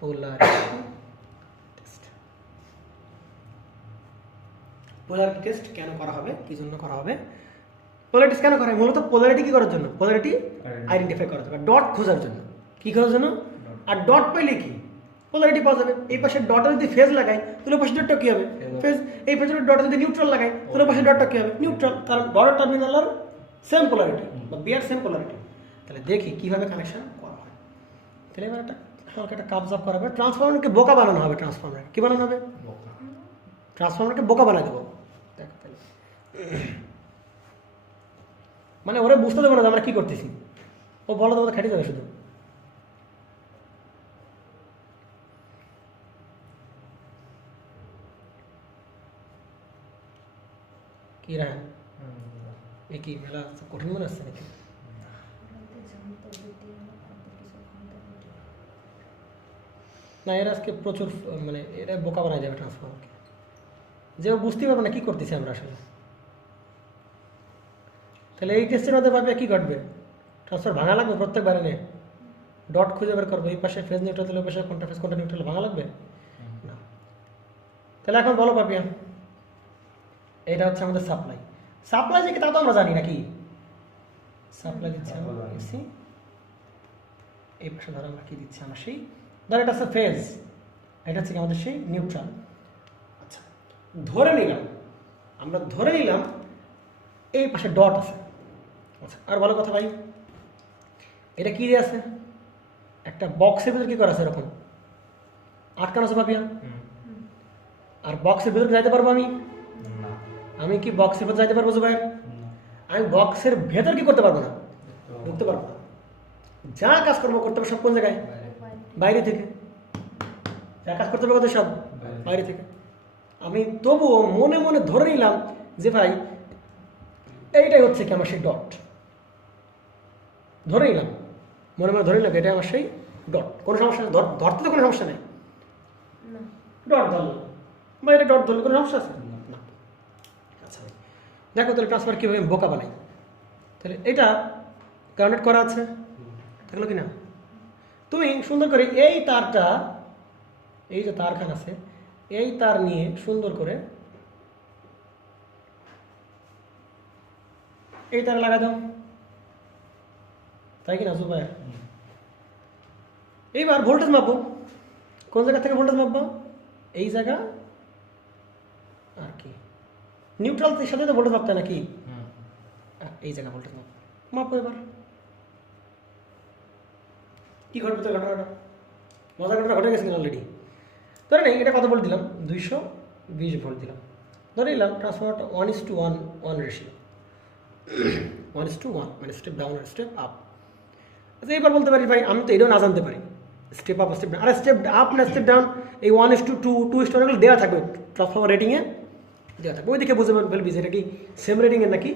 Polarity test. Polarity test কেন করা হবে, কি জন্য করা হবে? পোলারিটি টেস্ট কেন করা হয়? মূলত পোলারিটি কি করার জন্য? পোলারিটি আইডেন্টিফাই করার জন্য, ডট খোঁজার জন্য। কি খোঁজার জন্য? আর ডট পেলে কি পোলারিটি পাওয়া যাবে। এই পাশে ডটে যদি ফেজ লাগাই তাহলে পাশে ডটটা কি হবে? ফেজ। এই পাশে ডটে যদি নিউট্রাল লাগাই তাহলে পাশে ডটটা কি হবে? নিউট্রাল। কারণ ডটের টার্মিনাল আর সেম পোলারিটি বা বিয়ার সেম পোলারিটি। তাহলে দেখি কিভাবে কানেকশন করা হয়। তাহলে এবার একটা হালকা একটা কাবজ আপ করা হবে। ট্রান্সফরমারকে বোকা বানানো হবে। ট্রান্সফরমার কি বানানো হবে? ট্রান্সফরমারকে বোকা বানাই দেবো। দেখো তাহলে মানে ওরা বুঝতে দেবো না যে আমরা কি করতেছি, ও বলো তো খাটি যাবে শুধু। কি রায় এ কি মেলা কঠিন মনে আসছে নাকি? না, এরা আজকে প্রচুর মানে এরা বোকা বানায় যাবে ট্রান্সফরমারকে, যে ও বুঝতেই পারবে না কি করতেছি আমরা আসলে। তাহলে এই টেস্টের মধ্যে ভাবে কি ঘটবে? ট্রান্সফার ভাঙা লাগবে প্রত্যেকবারে নিয়ে ডট খুঁজে বের করবো। এই পাশে ফেজ নিউট্রাল দিলে পাশে কোনটা ফেজ কোনটা নিউট্রাল ভাঙা লাগবে না। তাহলে এখন বলো পাপিয়া, এটা হচ্ছে আমাদের সাপ্লাই। সাপ্লাই যে কি তা তো আমরা জানি নাকি? সাপ্লাই দিচ্ছে আমরা এসি, এই পাশে ধরো আমরা কি দিচ্ছি? আমরা সেই ধর এটা হচ্ছে ফেজ, এটা হচ্ছে আমাদের সেই নিউট্রাল। আচ্ছা, ধরে নিলাম, আমরা ধরে নিলাম এই পাশে ডট আছে। আচ্ছা, আর ভালো কথা ভাই, এটা কি দিয়ে আছে? একটা বক্সের ভিতরে কি করা আছে? এরকম আটকানো আছে পাপিয়া। আর বক্সের ভিতরে যাইতে পারবো আমি? আমি কি বক্সের ভিতরে যাইতে পারবো জুবাইর? আমি বক্সের ভেতর কি করতে পারবো না, ঢুকতে পারবো না। যা কাজ করবো করতে হবে সব কোন জায়গায়? বাইরে থেকে। যা কাজ করতে হবে সব বাইরে থেকে। আমি তবুও মনে মনে ধরে নিলাম যে ভাই এইটাই হচ্ছে কি আমার সেই ডট। ধরে নিলাম, মনে মনে ধরে নিলাম এটাই আমার সেই ডট। কোনো সমস্যা নেই, ধরতে তো কোনো সমস্যা নেই। ডট ধরলাম বা এটা ডট ধরলে কোনো সমস্যা আছে না। আচ্ছা দেখো তাহলে ট্রান্সফার কীভাবে বোকা বানাই। তাহলে এটা কানেক্ট করা আছে, থাকলো কি না? তুমি সুন্দর করে এই তারটা, এই যে তারখান আছে, এই তার নিয়ে সুন্দর করে এই তারে লাগা দাও, তাই কি না জুবাইর? এইবার ভোল্টেজ মাপবো। কোন জায়গা থেকে ভোল্টেজ মাপবো? এই জায়গা আর কি নিউট্রাল সাথে তো ভোল্টেজ মাপতে নাকি? এই জায়গা ভোল্টেজ মাপবো। এবার কি ঘটবে তো ঘটনাটা? মজার ঘটনা ঘটে গেছে অলরেডি। ধরে নেই এটা কত ভোল্ট দিলাম? 220 ভোল্ট দিলাম। ধরে নিলাম ট্রান্সফরমারটা 1:1 রেশিও, 1:1 মানে স্টেপ ডাউন আর স্টেপ আপ। আচ্ছা এবার বলতে পারি ভাই আমি তো এটাও না জানতে পারি স্টেপ আপ স্টেপ ডাউন। আরে স্টেপ আপ না স্টেপ ডাউন, এই 1:2 2:1 এগুলো দেওয়া থাকবে ট্রান্সফরমার রেটিংয়ে দেওয়া থাকবে। ওই দিকে বুঝে বলবি যে এটা কি সেম রেটিংয়ের নাকি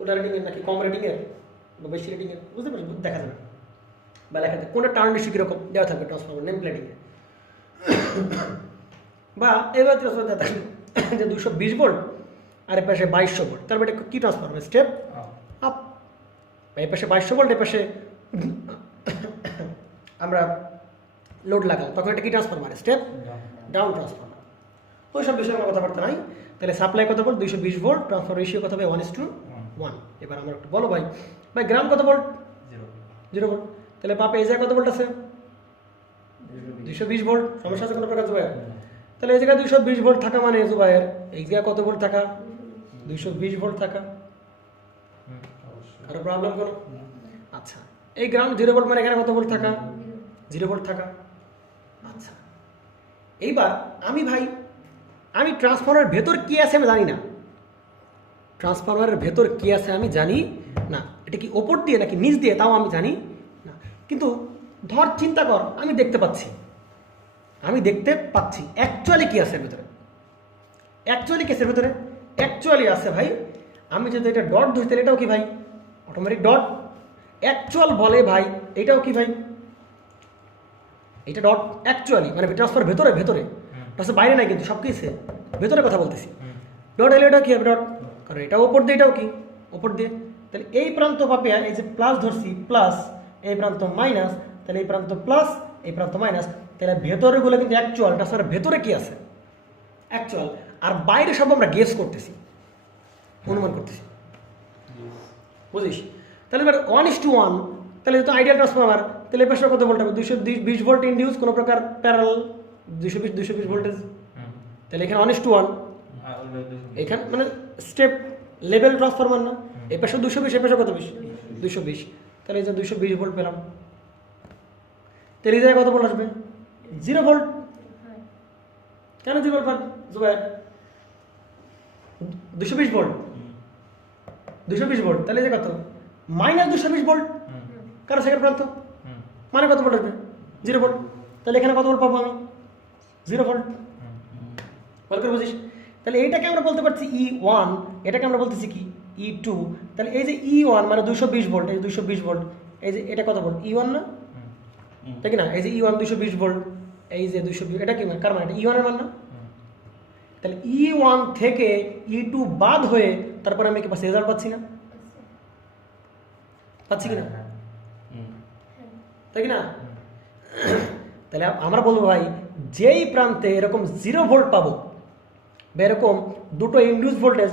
ওটা রেটিংয়ের নাকি কম রেটিংয়ের বা বেশি রেটিংয়ের, বুঝতে পারছি, দেখা যাবে বা লেখা থাকে কোনটা টার্ন রেশিও কীরকম দেওয়া থাকবে ট্রান্সফরমার নেম প্লেটিংয়ে। বা এবার ট্রান্সফরমার দেওয়া থাকবে যে 220 ভোল্ট আর এ পাশে 2200 ভোল্ট, তারপর এটা কী ট্রান্সফরমার? Step up. এই পাশে 2200 ভোল্ট, এ পাশে আমরা লোড লাগাও, তখন এটা কি ট্রান্সফরমার? Step down transformer. ওই সব বিষয়ে আমরা কথাবার্তা নাই। তাহলে সাপ্লাই কত ভোল্ট? 220 ভোল্ট। ট্রান্সফার রেশিও কত হবে? 1:1। এবার আমরা একটু বলো ভাই গ্রাম কত ভোল্ট? 0 ভোল্ট। তাহলে পাপে এই জায়গায় কত ভোল্ট আছে? 220 ভোল্ট। সমস্যা আছে কোনো প্রকার জুবাইর? তাহলে এই জায়গায় 220 ভোল্ট থাকা মানে জুবাইর এই জায়গায় কত ভোল্ট থাকা? 220 ভোল্ট থাকা। কারো প্রবলেম কোনো? আচ্ছা এই গ্রাউন্ড 0 ভোল্ট মানে এখানে কত ভোল্ট থাকা? 0 ভোল্ট থাকা। আচ্ছা এইবার আমি ট্রান্সফরমারের ভেতর কি আছে আমি জানি না। ট্রান্সফরমারের ভেতর কি আছে আমি জানি না। এটা কি ওপর দিয়ে নাকি নিচ দিয়ে তাও আমি জানি না। কিন্তু ধর চিন্তা কর আমি দেখতে পাচ্ছি অ্যাকচুয়ালি কি আছে ভেতরে। অ্যাকচুয়ালি কেসের ভেতরে অ্যাকচুয়ালি আছে ভাই। আমি যদি এটা ডট ধরতে এটাও কি ভাই অটোমেটিক ডট। অ্যাকচুয়াল বলে ভাই এটাও কি ভাই? এটা ডট অ্যাকচুয়ালি মানে ট্রান্সফার ভেতরে ট্রান্সফার বাইরে নাই কিন্তু সব কিছু ভেতরে কথা বলতেছি। ডট এলে এটা কি হবে? ডট। কারণ এটা ওপর দিয়ে এটাও কি ওপর দিয়ে। তাহলে এই প্রান্ত পাবে এই যে প্লাস ধরছি প্লাস, এই প্রান্ত মাইনাস, তাহলে এই প্রান্ত প্লাস এই প্রান্ত মাইনাস, তাহলে ভেতরে গুলো কিন্তু অ্যাকচুয়াল, ট্রান্সফারের ভেতরে কি আছে অ্যাকচুয়াল, আর বাইরে সব আমরা গেস করতেছি, অনুমান করতেছি, বুঝিস? তাহলে এবার 1:1, তাহলে যেহেতু আইডিয়াল ট্রান্সফরমার, তাহলে এই পাশে কত ভোল্ট হবে? 220 ভোল্ট ইন্ডিউস, কোনো প্রকার প্যারালাল 220 ভোল্টেজ। তাহলে এখানে 1:1, এখানে মানে স্টেপ লেভেল ট্রান্সফরমার না, এই পাশে 220, এই পাশে কত 220, তাহলে এই যে 220 ভোল্ট পেলাম। তাহলে এই জায়গায় কত ভোল্ট আসবে? 0 ভোল্ট। কেন 0 ভোল্ট জুবাইর? 220 ভোল্ট, 220 ভোল্ট, তাহলে এই যে কত? -220 ভোল্ট, কারণ সেকেন্ড প্রান্ত, মানে কত ভোল্ট আসবে? 0 ভোল্ট। তাহলে এখানে কত ভোল্ট পাবো আমি? 0 ভোল্ট। বল করে বুঝিস? তাহলে এইটাকে আমরা বলতে পারছি E1, এটাকে আমরা বলতেছি কি E2। তাহলে এই যে E1 মানে 220 ভোল্ট, এই 220 ভোল্ট, এই যে এটা কত ভোল্ট? E1 না, তাই কি না? এই যে E1 220 ভোল্ট, এই যে 220, এটা কি মানে কার মানে? এটা E1 এর মান না? তাহলে E1 থেকে E2 বাদ হয়ে তারপরে আমি কি পাচ্ছি? রেজাল্ট পাচ্ছি না? পাচ্ছি কিনা? তাই কি না? তাহলে আমরা বলবো ভাই, যেই প্রান্তে এরকম 0 ভোল্ট পাবো বা এরকম দুটো ইন্ডিউস ভোল্টেজ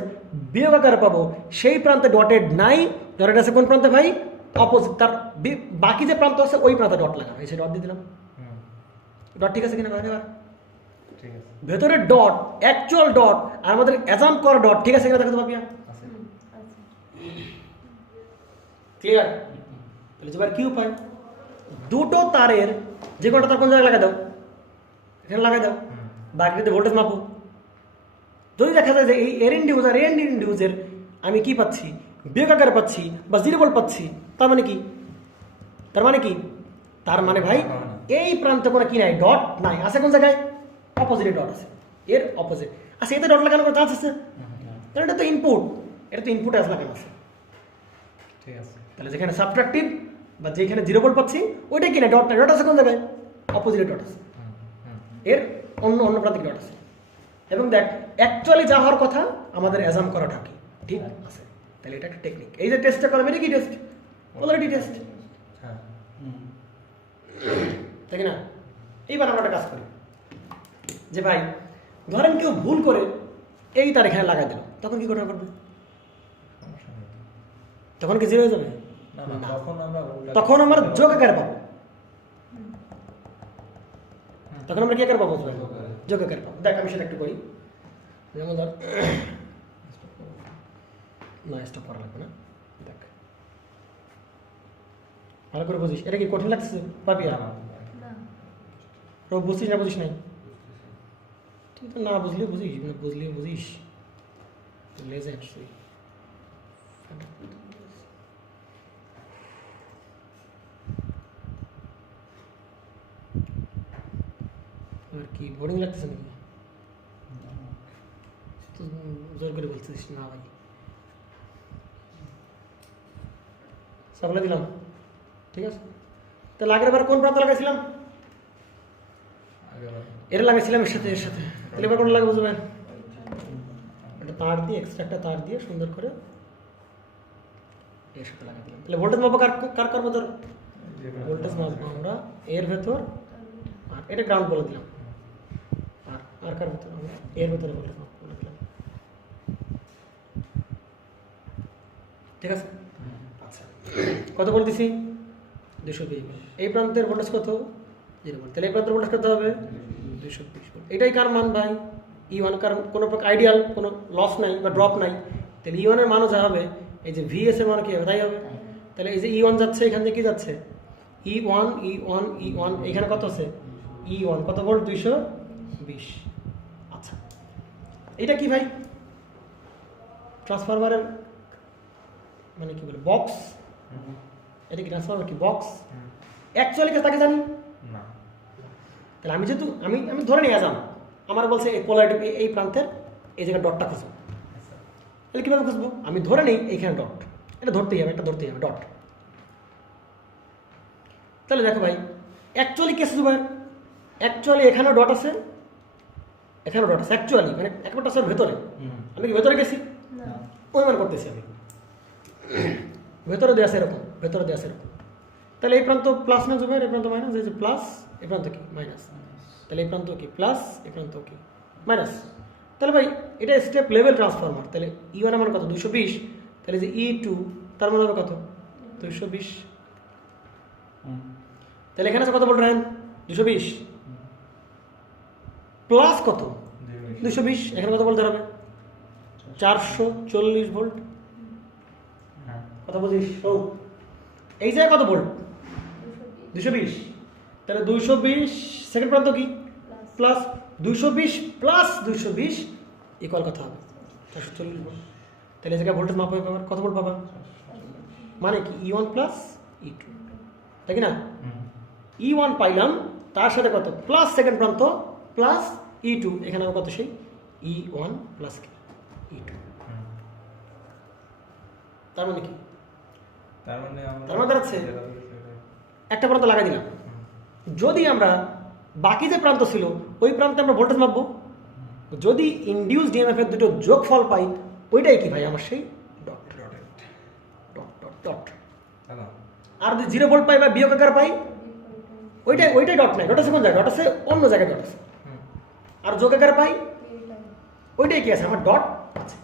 বিয়োগ আকারে পাবো, সেই প্রান্তে ডটেড নাই। ডটেড আছে কোন প্রান্তে ভাই? অপোজিট, তার বাকি যে প্রান্ত আছে ওই প্রান্তে ডট লাগানো, এই সে ডট দিয়ে দিলাম। ডট ঠিক আছে কিনা ভাই? ভেতরের ডট অ্যাকচুয়াল ডট আর আমাদের অ্যাজাম করা ডট ঠিক আছে কিনা দেখতে পাবি? ক্লিয়ার? তাহলে এবার কি উপায়? দুটো তারের যে কোনটা তার কোন জায়গায় লাগাই দাও, এখানে লাগাই দাও, বাকিতে ভোল্টেজ মাপো। যদি দেখা যায় যে এই এর ইন্ডিউস আর এর ইন্ডিউসের আমি কি পাচ্ছি? বিয়োগ আকারে পাচ্ছি বা 0 ভোল্ট পাচ্ছি, তার মানে কি? তার মানে কি? তার মানে ভাই এই প্রান্তে কোনো কি নাই, ডট নাই। আছে কোন জায়গায়? অপোজিটে ডট আছে, এর অপোজিট। আচ্ছা, এতে ডট লাগানোর চান্স আছে? তাহলে এটা তো ইনপুট, এটা তো ইনপুট অ্যাজ লাগানো আছে, ঠিক আছে? তাহলে যেখানে সাবট্রাকটিভ বা যেখানে 0 ভোল্ট পাচ্ছি ওইটা কি না, ডট নাই। ডট আছে কোন জায়গায়? অপোজিটে ডট আছে, এর অন্য প্রান্তিক ডট আছে। এবং দেখ অ্যাকচুয়ালি যা হওয়ার কথা আমাদের অ্যাজাম করাটা কি ঠিক আছে। তাহলে এটা একটা টেকনিক। এই যে টেস্টটা করলাম, এটা কি টেস্ট? পোলারিটি টেস্ট, তাই না? এইবার আমরা একটা কাজ করি যে ভাই ধরেন কেউ ভুল করে এই তার এখানে লাগাই দিল, তখন কি ঘটনা ঘটবে? তখন কি 0 হয়ে যাবে? তখন আমরা যোগ আকারে পাবো। তখন আমরা কি আকারে পাবো? যোগ আকারে পাবো। দেখ আমি সেটা একটু করি। যেমন ধর, না স্টপ করা লাগবে না। দেখ ভালো করে বুঝিস। এটা কি কঠিন লাগছে পাবি? বুঝছিস না? বুঝিস নাই? তুই তো না বুঝলে বুঝিস, বুঝলে বুঝিস। লেজে হাঁটছিস আর কি বোরিং লাগতেছে নাকি? জোর করে বলছিস না ভাই? সবলে দিলাম, ঠিক আছে? তাহলে আগের বার কোন প্রান্ত লাগাইছিলাম? এটা লাগাইছিলাম এর সাথে, এর সাথে। তাহলে এবার কোনটা লাগাবো বুঝবেন? একটা তার দিয়ে, এক্সট্রা একটা তার দিয়ে সুন্দর করে এর সাথে লাগাই দিলাম। তাহলে ভোল্টেজ মাপো কার করবো? ধর ভোল্টেজ মাপবো আমরা এর ভেতর, আর এটা গ্রাউন্ড বলে দিলাম। আর কার ভেতর? আমরা এর ভেতরে ভোল্টেজ মাপবো বলে দিলাম, ঠিক আছে? আচ্ছা, কত ভোল্ট দিছি? 220 ভোল্ট। এই প্রান্তের ভোল্টেজ কত? 0 ভোল্ট। তাহলে এই প্রান্তের ভোল্টেজ কত হবে? 220 ভোল্ট। এটাই কার মান ভাই? E1। কারণ কোনো প্রকার আইডিয়াল কোনো লস নাই বা ড্রপ নাই, তাহলে E1 এর মানও যা হবে এই যে VS এর মান কি হবে তাই হবে। তাহলে এই যে E1 যাচ্ছে, এখান থেকে কি যাচ্ছে? E1 E1 E1, এখানে কত আছে? E1 কত ভোল্ট? 220। আচ্ছা, এটা কি ভাই? ট্রান্সফরমারের মানে কি বলে বক্স? এটা কি ট্রান্সফরমার কি বক্স? অ্যাকচুয়ালি তাকে জানি না। তাহলে আমি যেহেতু আমি ধরে নিয়ে আসলাম, আমার বলছে এই পোলারিটি এই প্রান্তের এই জায়গায় ডটটা খুঁজবো। তাহলে কীভাবে খুঁজবো? আমি ধরে নিই এইখানে ডট, এটা ধরতেই হবে, এটা ধরতেই হবে ডট। তাহলে দেখো ভাই অ্যাকচুয়ালি কে শুধু ভাই? অ্যাকচুয়ালি এখানেও ডট আছে, এখানেও ডট আছে। অ্যাকচুয়ালি মানে একবারটা আছে ভেতরে। আমি কি ভেতরে গেছি? অনুমান করতেছি আমি, ভেতরে দেওয়া আছে এরকম, ভেতরে দেওয়া আছে এরকম। তাহলে এই প্রান্ত প্লাস না জুবাইর, এই প্রান্ত মাইনাস, এই যে প্লাস এই প্রান্ত কি মাইনাস, তাহলে এই প্রান্ত কি প্লাস, এই প্রান্ত কি মাইনাস। তাহলে ভাই এটা স্টেপ লেভেল ট্রান্সফরমার, তাহলে E1 এর মান কত 220, তাহলে যে E2 তার মান হবে কত 220, তাহলে এখানে আছে কত ভোল্ট রাখেন 220 প্লাস কত 220, এখানে কত ভোল্ট দাঁড়াবে 440 ভোল্ট। কথা বুঝিস? এই জায়গায় কত ভোল্ট 220, তাহলে 220 সেকেন্ড প্রান্ত কি প্লাস 220 প্লাস 220 ইকুয়াল কত হবে 440 ভোল্ট। তাহলে এই জায়গায় ভোল্টেজ মাপ হবে কত ভোল্ট পাবা, মানে কি E1 প্লাস E2, তাই কি না? E1 পাইলাম, তার সাথে কত প্লাস সেকেন্ড প্রান্ত প্লাস E2, এখানে আমার কত সেই E1 প্লাস E2। তার মানে কি, তার মানে দাঁড়াচ্ছে একটা প্রান্ত লাগাই দিলাম, যদি আমরা বাকি যে প্রান্ত ছিল ওই প্রান্তে আমরা ভোল্টেজ মাপবো, যদি ইনডিউস ডিএমএফ এর দুটো যোগফল পাই ওইটাই কি ভাই আমার সেই ডট ডট ডট ডট। আর যদি 0 ভোল্ট পাই বা বিয়োগ আকার পাই ওইটাই ডট নাই, ডট আছে কোন জায়গায়, ডট আছে অন্য জায়গায় ডট আছে। আর যোগ আকার পাই ওইটাই কি আছে আমার ডট আছে।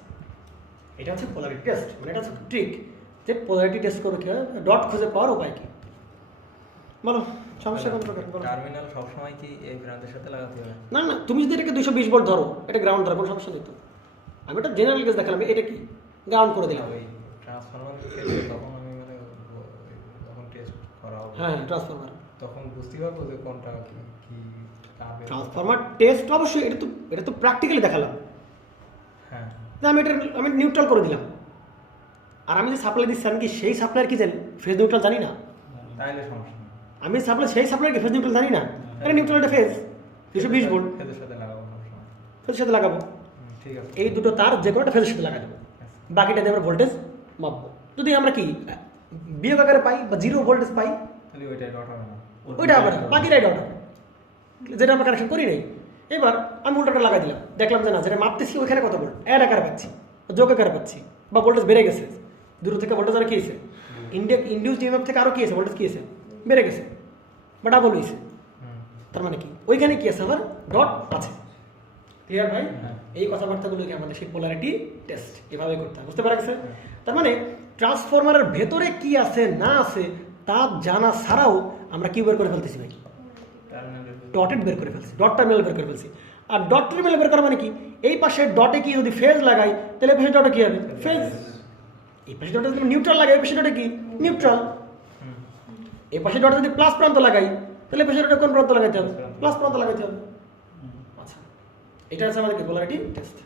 এটা হচ্ছে পোলারিটি টেস্ট, মানে এটা হচ্ছে ট্রিক যে পোলারিটি টেস্ট করবে কি হয়, ডট খুঁজে পাওয়ার উপায় কি বলো। সমস্যা কোন প্রকার? টার্মিনাল সব সময় কি এই প্রান্তের সাথে লাগাতে হবে? না না, তুমি যদি এটাকে 220 ভোল্ট ধরো, এটা গ্রাউন্ড ধরো, কোনো সমস্যা নেই তো। আমি এটা জেনারেল কেস দেখালাম, এটা কি গ্রাউন্ড করে দিলাম। ওই ট্রান্সফরমার ক্ষেত্রে তখন আমি মানে যখন টেস্ট করা হবে, হ্যাঁ ট্রান্সফরমার, তখন বুঝতে পারবো যে কোনটা কি কি কাবে। ট্রান্সফরমার টেস্ট অবশ্যই এটা তো প্র্যাকটিক্যালি দেখালাম। হ্যাঁ, আমি নিউট্রাল করে দিলাম, আর আমি যে সাপ্লাই দিচ্ছি আমি কি সেই সাপ্লাইয়ের কি জানি ফেজ নিউট্রাল জানি না, তাইলে সমস্যা নেই। আমি সাপ্লাই সেই সাপ্লাইয়ের কি ফেজ নিউট্রাল জানি না, এটা নিউট্রাল একটা ফেজ 220 ভোল্ট ফেজের সাথে লাগাবো সমস্যা নেই। ফেজের সাথে লাগাবো, ঠিক আছে। এই দুটো তার যে কোনোটা ফেজের সাথে লাগাই দেবো, বাকিটা দিয়ে আমরা ভোল্টেজ মাপবো। যদি আমরা কি বিয়োগ আকারে পাই বা 0 ভোল্টেজ পাই তাহলে ওইটাই ডট হবে না, ওইটা আবার বাকিটাই ডট হবে, যেটা আমরা কানেকশন করি নাই। এবার আমি উল্টাটা লাগাই দিলাম, দেখলাম যে না যেটা মাপতেছি ওইখানে কত ভোল্ট অ্যাড আকারে পাচ্ছি, যোগ আকারে পাচ্ছি, বা ভোল্টেজ বেড়ে গেছে, দূর থেকে ভোল্টেজ আর কি এসে ইন্ডিউস ডিএমএফ থেকে আরও কি এসে ভোল্টেজ কি এসে বেড়ে গেছে বা ডাবল হয়েছে। তার মানে কি ওইখানে কি আছে আমার ডট আছে। ক্লিয়ার ভাই? এই কথাবার্তাগুলোকে আমাদের সেই পোলারিটি টেস্ট এভাবে করতে হয়, বুঝতে পারা গেছে? তার মানে ট্রান্সফরমারের ভেতরে কি আছে না আছে তা জানা ছাড়াও আমরা কি বের করে ফেলতেছি ভাই, ডটেড বের করে ফেলছি, ডট টার্মিনাল বের করে ফেলছি। আর ডট টার্মিনাল বের করা মানে কি, এই পাশে ডটে কি যদি ফেজ লাগাই তাহলে পাশে ডটে কি হবে ফেজ, এই পাশে ডটে যদি নিউট্রাল লাগাই এই পাশে ডটে কি নিউট্রাল, এই পাশে ডটে যদি প্লাস প্রান্ত লাগাই তাহলে পাশে ডটে কোন প্রান্ত লাগাইতে হবে প্লাস প্রান্ত লাগাইতে হবে। আচ্ছা, এটা হচ্ছে আমাদের কি পোলারিটি টেস্ট।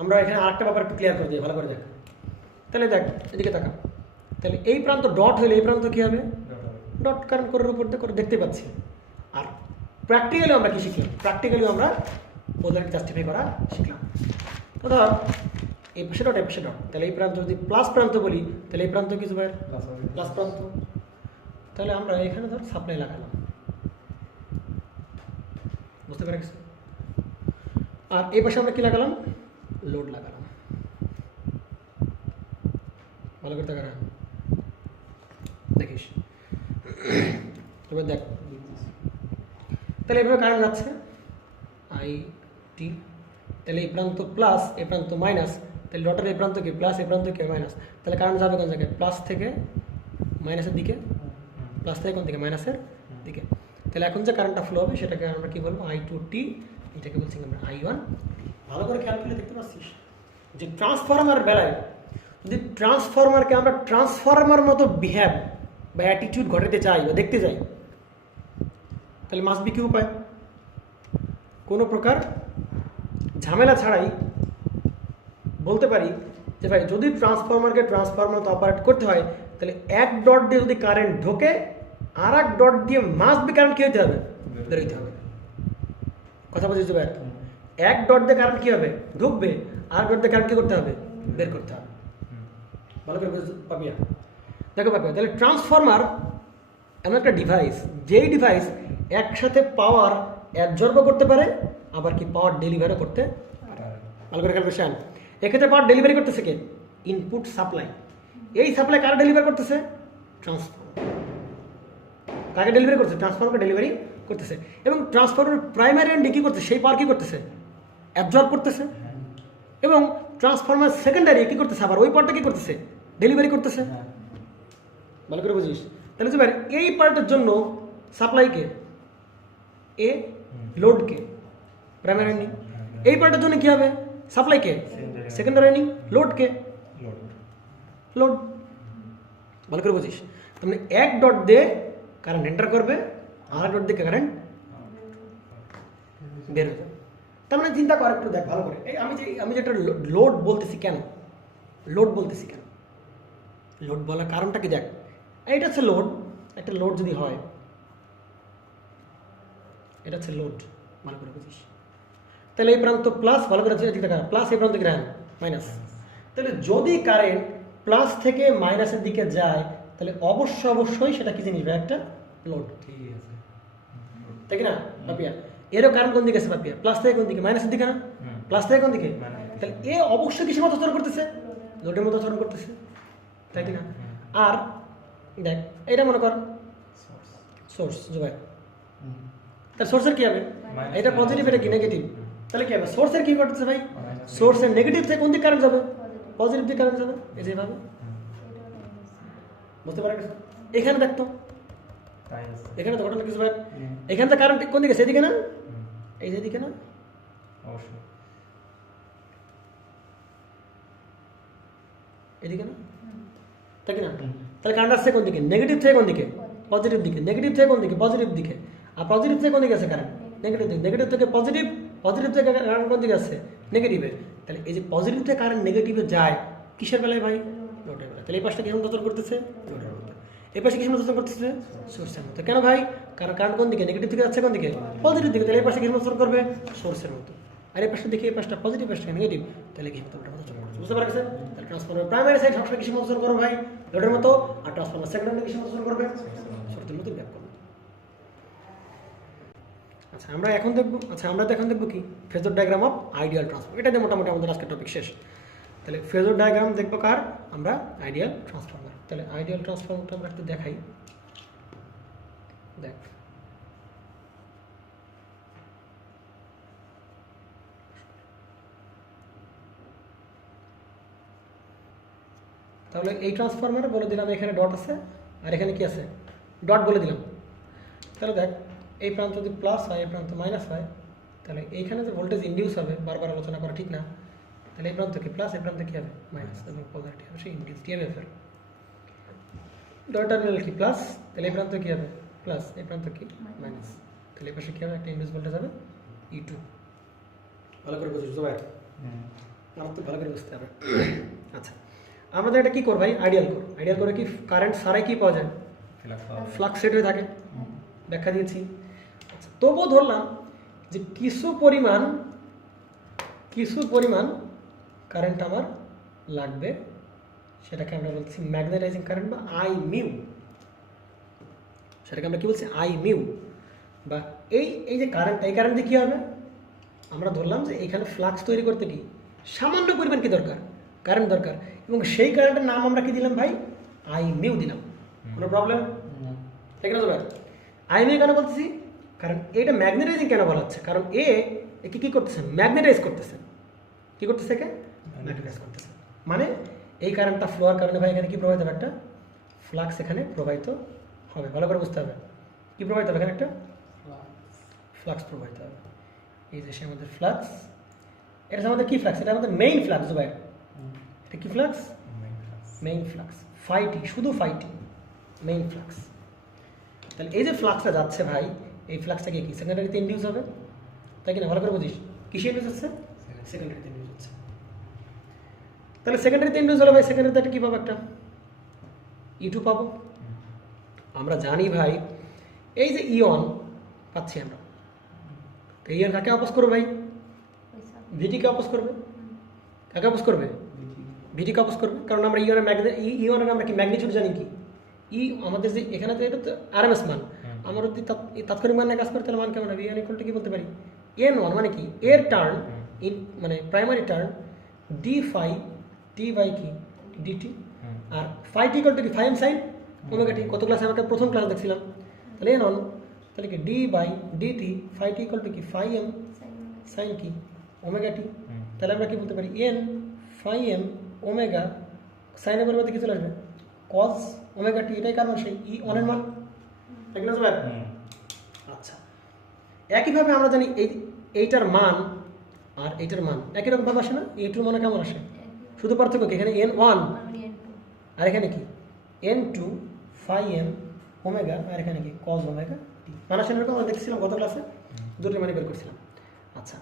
আমরা এখানে আরেকটা ব্যাপার একটু ক্লিয়ার করে দিই, ভালো করে দেখ। তাহলে দেখ এদিকে তাকা, তাহলে এই প্রান্ত ডট হলে এই প্রান্ত কি হবে ডট, কারণ করের উপর দিয়ে করে দেখতে পাচ্ছি। আর প্র্যাকটিক্যালি আমরা কি শিখলাম, প্র্যাকটিক্যালি আমরা পোলারিটি জাস্টিফাই করা শিখলাম। তো ধর এই পাশে ডট এই পাশে ডট, তাহলে এই প্রান্ত যদি প্লাস প্রান্ত বলি তাহলে এই প্রান্ত কিছু ভাই প্লাস প্রান্ত, তাহলে আমরা এখানে ধর সাপ্লাই লাগালাম, বুঝতে পেরে গেছি? আর এই পাশে আমরা কি লাগালাম লোড লাগালাম, ভালো করে দেখা দেখিস। এবার দেখ তাহলে এভাবে কারেন্ট যাচ্ছে IT, তাহলে এই প্রান্ত প্লাস এই প্রান্ত মাইনাস, তাহলে ডটের এই প্রান্ত কি প্লাস এই প্রান্ত কি মাইনাস, তাহলে কারেন্ট যাবে কোন জায়গায় প্লাস থেকে মাইনাসের দিকে, প্লাস থেকে কোন দিকে মাইনাসের দিকে। তাহলে এখন যে কারেন্টটা ফ্লো হবে সেটাকে আমরা কি বলবো I2T, এটাকে বলছি আমরা I1। ভালো করে খেয়াল করলে দেখতে পাচ্ছিস যে ট্রান্সফরমার বেলায় যদি ট্রান্সফরমারকে আমরা ট্রান্সফরমার মতো বিহেভ বা অ্যাটিটিউড ঘটাতে চাই বা দেখতে চাই তাহলে মাস্ট বি কি উপায়, কোনো প্রকার ঝামেলা ছাড়াই বলতে পারি যে ভাই যদি ট্রান্সফরমারকে ট্রান্সফরমার মতো অপারেট করতে হয় তাহলে এক ডট দিয়ে যদি কারেন্ট ঢোকে আর এক ডট দিয়ে মাস্ট বি কারেন্ট কী হতে হবে বেরোতে হবে। কথা বলছি ভাই, এক ডট দিয়ে কারেন্ট কী হবে ঢুকবে, আর ডট দিয়ে কারেন্ট কী করতে হবে বের করতে হবে। ভালো করে পাবিয়া দেখো পাবিয়া, তাহলে ট্রান্সফরমার এমন একটা ডিভাইস যেই ডিভাইস একসাথে পাওয়ার অ্যাবজর্ব করতে পারে আবার কি পাওয়ার ডেলিভারিও করতে পারে। ভালো করে খেয়াল করছেন, এক্ষেত্রে পাওয়ার ডেলিভারি করতেছে কে ইনপুট সাপ্লাই, এই সাপ্লাই কারা ডেলিভার করতেছে ট্রান্সফরমার। কাকে ডেলিভারি করছে? ট্রান্সফর্মারকে ডেলিভারি করতেছে। এবং ট্রান্সফর্মার প্রাইমারি এন্ডে কী করছে? সেই পাওয়ার কী করতেছে? অ্যাবজর্ব করতেছে। এবং ট্রান্সফর্মার সেকেন্ডারি কী করতেছে? আবার ওই পাওয়ারটা কী করতেছে? ডেলিভারি করতেছে। ভালো করে বুঝিস। তাহলে এবার এই পার্টের জন্য সাপ্লাইকে এ, লোডকে প্রাইমারি এন্ডিং। এই পার্টের জন্য কী হবে? সাপ্লাইকে সেকেন্ডারি এন্ডিং, লোডকে লোড। ভালো করে বুঝিস। তার মানে এক ডট দিয়ে কারেন্ট এন্টার করবে, আর ডট দিয়ে কারেন্ট বের হয়ে যাবে। তার মানে চিন্তা কর একটু, দেখ ভালো করে। এই আমি যেটা লোড বলতেছি কেন, লোড বলতেছি কেন, লোড বলার কারণটা কি? দেখ, এইটা হচ্ছে লোড। একটা লোড যদি হয়, এটা হচ্ছে লোড। ভালো করে বুঝিস। তাহলে এই প্রান্ত প্লাস, ভালো করে চিন্তা কর, প্লাস এই প্রান্ত গ্রাম মাইনাস। তাহলে যদি কারেন্ট প্লাস থেকে মাইনাসের দিকে যায়, তাহলে অবশ্যই সেটা কি জিনিস ভাই? একটা লোড। ঠিক আছে, তাই কি না পাপিয়া? এরও কারেন্ট কোন দিকে আছে পাপিয়া? প্লাস থেকে কোন দিকে? মাইনাসের দিকে না? প্লাস থেকে কোন দিকে? তাহলে এ অবশ্যই কিসের মতো আচরণ করতেছে? লোডের মতো আচরণ করতেছে, তাই কি না? আর দেখ, এটা মনে কর সোর্স জোগাড়। তার সোর্সের কি হবে? এটা পজিটিভ, এটা কি নেগেটিভ। তাহলে কি হবে? সোর্সের কি করতেছে ভাই? সোর্সের নেগেটিভ থেকে কোন দিকে কারেন্ট যাবে? পজিটিভ দিকে কারেন্ট যাবে। এই যেভাবে বুঝতে পারা গেছে। এখানে দেখতো, এখানে তো ঘটনা কিছু ভাই, এখানে তো কারেন্ট কোন দিকে? সেদিকে না? এই যেদিকে না? অবশ্যই এদিকে না? তাই কি না? তাহলে কারেন্ট আসছে কোন দিকে? নেগেটিভ থেকে কোন দিকে? পজিটিভ দিকে। নেগেটিভ থেকে কোন দিকে? পজিটিভ দিকে। আর পজিটিভ থেকে কোন দিকে আছে কারেন্ট? নেগেটিভ দিকে। নেগেটিভ থেকে পজিটিভ, পজিটিভ থেকে কারেন্ট কোন দিকে আছে? নেগেটিভে। তাহলে এই যে পজিটিভ থেকে কারেন্ট নেগেটিভে যায় কিসের বেলায় ভাই? লোডের বেলায়। তাহলে এই পাশটা কিসের মতো আচরণ করতেছে? লোডের মতো। এই পাশে কিসের মতো আচরণ করতেছে? সোর্সের মতো। কেন ভাই? কারণ কারেন্ট কোন দিকে? নেগেটিভ থেকে যাচ্ছে কোন দিকে? পজিটিভ দিকে। তাহলে এই পাশে কিসের মতো আচরণ করবে? সোর্সের মতো। আর এই পাশটা দেখি, এই পাশটা পজিটিভ, পাশটা নেগেটিভ, তাহলে কি মতো আচরণ করছে? বুঝতে পারছেন? তাহলে ট্রান্সফরমার প্রাইমারি সাইড সবসময় কিসের মতো আচরণ করবে ভাই? লোডের মতো। আর ট্রান্সফরমার সেকেন্ডারি কিসের মতো আচরণ করবে? সোর্সের মতো ব্যাক করবে। আচ্ছা আমরা এখন দেখবো কি? Phasor diagram of ideal transformer. এটা দিয়ে মোটামুটি আমাদের আজকের টপিক শেষ। তাহলে ফেজর ডায়াগ্রাম দেখবো কার? আমরা আইডিয়াল ট্রান্সফর্মার। তাহলে আইডিয়াল ট্রান্সফর্মারটা আমরা একটু দেখাই। দেখ, তাহলে এই ট্রান্সফরমারে বলে দিলাম এখানে ডট আছে, আর এখানে কি আছে? ডট বলে দিলাম। তাহলে দেখ, এই প্রান্ত যদি প্লাস হয়, এই প্রান্ত মাইনাস হয়, তাহলে এইখানে যে ভোল্টেজ ইন্ডিউস হবে, বারবার আলোচনা করা ঠিক না। তাহলে এই প্রান্ত কি প্লাস, এই প্রান্ত কি হবে? মাইনাস। এবং পোলারিটি হবে সেই ইন্ডিউস টিএমএফ এর। ডট টার্মিনাল কি প্লাস, তাহলে এই প্রান্ত কি হবে? প্লাস, এই প্রান্ত কি? মাইনাস। তাহলে এই পাশে কি হবে? একটা ইন্ডিউস ভোল্টেজ হবে E2। ভালো করে বুঝছো ভাই? আমার তো ভালো করে বুঝতে হবে। আচ্ছা, আমাদের এটা কি করব ভাই? আইডিয়াল কর। আইডিয়াল করে কি কারেন্ট সারাই কি পাওয়া যায়? ফ্লাক্স সেট হয়ে থাকে। ব্যাখ্যা দিয়েছি। আচ্ছা, তবুও ধরলাম যে কিছু পরিমাণ কারেন্ট আমার লাগবে, সেটাকে আমরা বলছি ম্যাগনেটাইজিং কারেন্ট বা আই মিউ। সেটাকে আমরা কি বলছি? I mu. বা এই যে কারেন্ট, এই কারেন্ট দিয়ে কী হবে? আমরা ধরলাম যে এখানে ফ্লাক্স তৈরি করতে কি সামান্য পরিমাণ কি দরকার? কারেন্ট দরকার। এবং সেই কারেন্টের নাম আমরা কি দিলাম ভাই? আই মিউ দিলাম। কোনো প্রবলেম? ঠিক আছে ভাই? আই মিউ কেন বলতেছি? কারণ এটা ম্যাগনেটাইজিং কেন বলা হচ্ছে? কারণ একে কী করতেছে? ম্যাগনেটাইজ করতেছে। কী করতেছে? একে ম্যাগনেটাইজ করতেছে। মানে এই কারেন্টটা ফ্লোয়ার কারণে ভাই এখানে কি প্রবাহিত হবে? একটা ফ্লাক্স এখানে প্রবাহিত হবে। ভালো করে বুঝতে হবে কি প্রবাহিত হবে? এখানে একটা ফ্লাক্স প্রবাহিত হবে। এই যে সে আমাদের ফ্লাক্স, এটা আমাদের কি ফ্লাক্স? এটা আমাদের মেইন ফ্লাক্স ভাই। এটা কি ফ্লাক্স? Main flux. ফাইটি, শুধু ফাইটি, মেইন ফ্লাক্স। তাহলে এই যে ফ্লাক্সটা যাচ্ছে ভাই, এই ফ্লাক্সটা কি সেকেন্ডারিতে ইন্ডিউস হবে, তাই কি না? ভালো করে বুঝিস। কিসে ইন্ডিউস হচ্ছে? সেকেন্ডারিতে ইন্ডিউস হচ্ছে। তাহলে সেকেন্ডারিতে ইন্ডিউস হলে ভাই সেকেন্ডারিতে একটা কী পাবো? একটা E2 পাবো। আমরা জানি ভাই এই যে ইয়ন পাচ্ছি আমরা, তো ইয়ন কাকে অপোজ করবে ভাই? ভিটিকে অপোজ করবে। কাকে অপোজ করবে? ভিটিকে অপোজ করবে। কারণ আমরা ইয়নের আমরা কি ম্যাগনিটিউড জানি কি? আমাদের যে এখানে তো এটা তো আরএমএস মান, আমরা যদি তাৎক্ষণিক মানে কাজ করি, তাহলে মান কেমন হবে? ইয়ন ইকুয়াল টু কি বলতে পারি? N1 মানে কি? এর টার্ন ইন মানে primary turn d phi t by কি ডিটি। আর ফাই টি ইকুয়াল টু কি? Phi m sine omega t. কত ক্লাসে আমরা প্রথম ক্লাস দেখছিলাম। তাহলে এন অন, তাহলে কি d by dt phi t equal to কি ফাই এম সাইন কি ওমেগা টি। তাহলে আমরা কি বলতে পারি এন ফাই এম ওমেগা সাইনের পরিবর্তে কি চলে আসবে কজ ওমেগা টি, এটাই কারণ সেই ই অনের মান, তাই না স্যার? আচ্ছা, একইভাবে আমরা জানি এইটার মান আর এইটার মান একই রকম ভাবে আসে না? এই টুর মানে কেমন আসে? শুধু পার্থক্য কি এখানে এন ওয়ান আর এখানে কি n two phi m omega আর এখানে কি কজ ওমেগা টি। মান আসে এরকম আমরা দেখছিলাম গত ক্লাসে, দুটো মানে বের করছিলাম। আচ্ছা,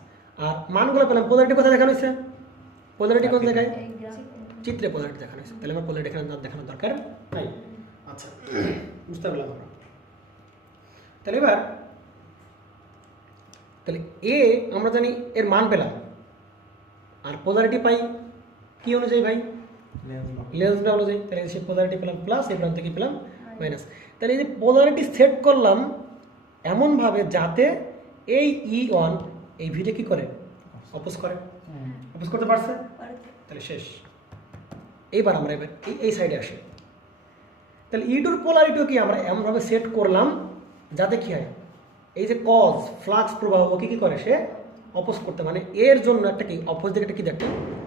আর মানগুলো পেলাম। পোলারিটি কোথায় দেখানো হয়েছে? পোলারিটি কোন জায়গায়? চিত্রে পোলারিটি দেখানো হয়েছে। তাহলে আমার পোলারিটি এখানে দেখানোর দরকার নাই। আচ্ছা, বুঝতে পারলাম আমরা। তাহলে এবার তাহলে এ আমরা জানি এর মান পেলাম, আর পোলারিটি পাই কি অনুযায়ী ভাই? লেন্স ল অনুযায়ী। তাহলে সে পোলারিটি পেলাম প্লাস, এই প্রান্ত কি পেলাম মাইনাস। তাহলে এই যে পোলারিটি সেট করলাম এমনভাবে যাতে এই ই ওয়ান এই ভিটা কি করে অপোজ করে। অপোজ করতে পারছে? তাহলে শেষ। এইবার আমরা এবার এই সাইডে আসি। তাহলে ই টুর পোলারিটিও কি আমরা এমনভাবে সেট করলাম যাতে কি হয় এই যে কজ ফ্লাক্স প্রবাহ ওকে কি করে সে অপোজ করতে, মানে এর জন্য একটা কি অপোজ দিকে একটা কি দেখতে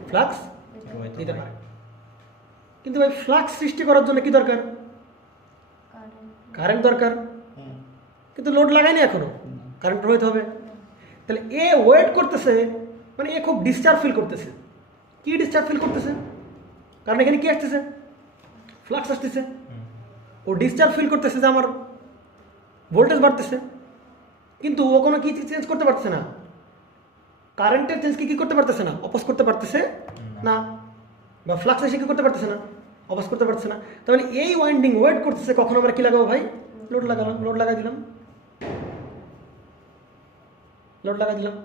ফ্লাক্স দিতে পারে। কিন্তু ভাই ফ্লাক্স সৃষ্টি করার জন্য কি দরকার? কারেন্ট দরকার, কিন্তু লোড লাগাইনি এখনো, কারেন্ট প্রবাহিত হবে। তাহলে এ ওয়েট করতেছে, মানে এ খুব ডিসচার্জ ফিল করতেছে। কি ডিসচার্জ ফিল করতেছে? কারণ এখানে কি আসতেছে? ফ্লাক্স আসতেছে। ও ডিসচার্জ ফিল করতেছে যে আমার ভোল্টেজ বাড়তেছে, কিন্তু ও কোনো কি চেঞ্জ করতে পারতেছে না, কারেন্টের চেঞ্জ কি করতে পারতেছে না, অপোজ করতে পারতেছে না, বা ফ্লাক্স এসে কি করতে পারতেছে না, অপোজ করতে পারতেছে না। তার মানে এই ওয়াইন্ডিং ওয়েট করতেছে কখন আমরা কি লাগাবো ভাই? লোড লাগালাম, লোড লাগাই দিলাম, লোড লাগাই দিলাম।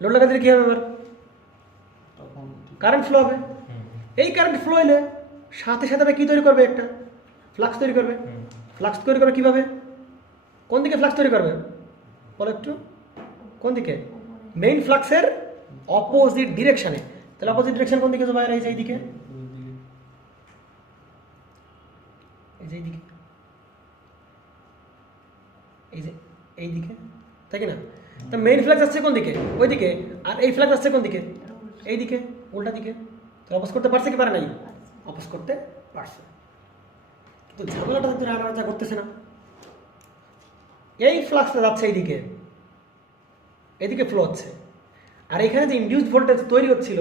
লোড লাগাই দিলে কি হবে? এবার কারেন্ট ফ্লো হবে। এই কারেন্ট ফ্লো হলে সাথে সাথে কি তৈরি করবে? একটা ফ্লাক্স তৈরি করবে। ফ্লাক্স তৈরি করবে কিভাবে? কোন দিকে ফ্লাক্স তৈরি করবে বলো একটু? কোন দিকে? মেইন ফ্লাক্সের অপোজিট ডিরেকশনে। তাহলে অপোজিট ডিরেকশন কোন দিকে যাবে? এই যে এইদিকে, এই যে এইদিকে, এই যে এইদিকে, তাই কি না? তা মেইন ফ্লাক্স আসছে কোন দিকে? ওইদিকে। আর এই ফ্লাক্স আসছে কোন দিকে? এইদিকে, উল্টা দিকে। তো অপোজ করতে পারছে কি পারে নাই? অপোজ করতে পারছে। তো ঝামেলাটা কিন্তু রান্না করতেছে না। এই ফ্লাক্সটা যাচ্ছে এইদিকে, এদিকে ফ্লো হচ্ছে, আর এখানে যে ইনডিউসড ভোল্টেজ তৈরি হচ্ছিল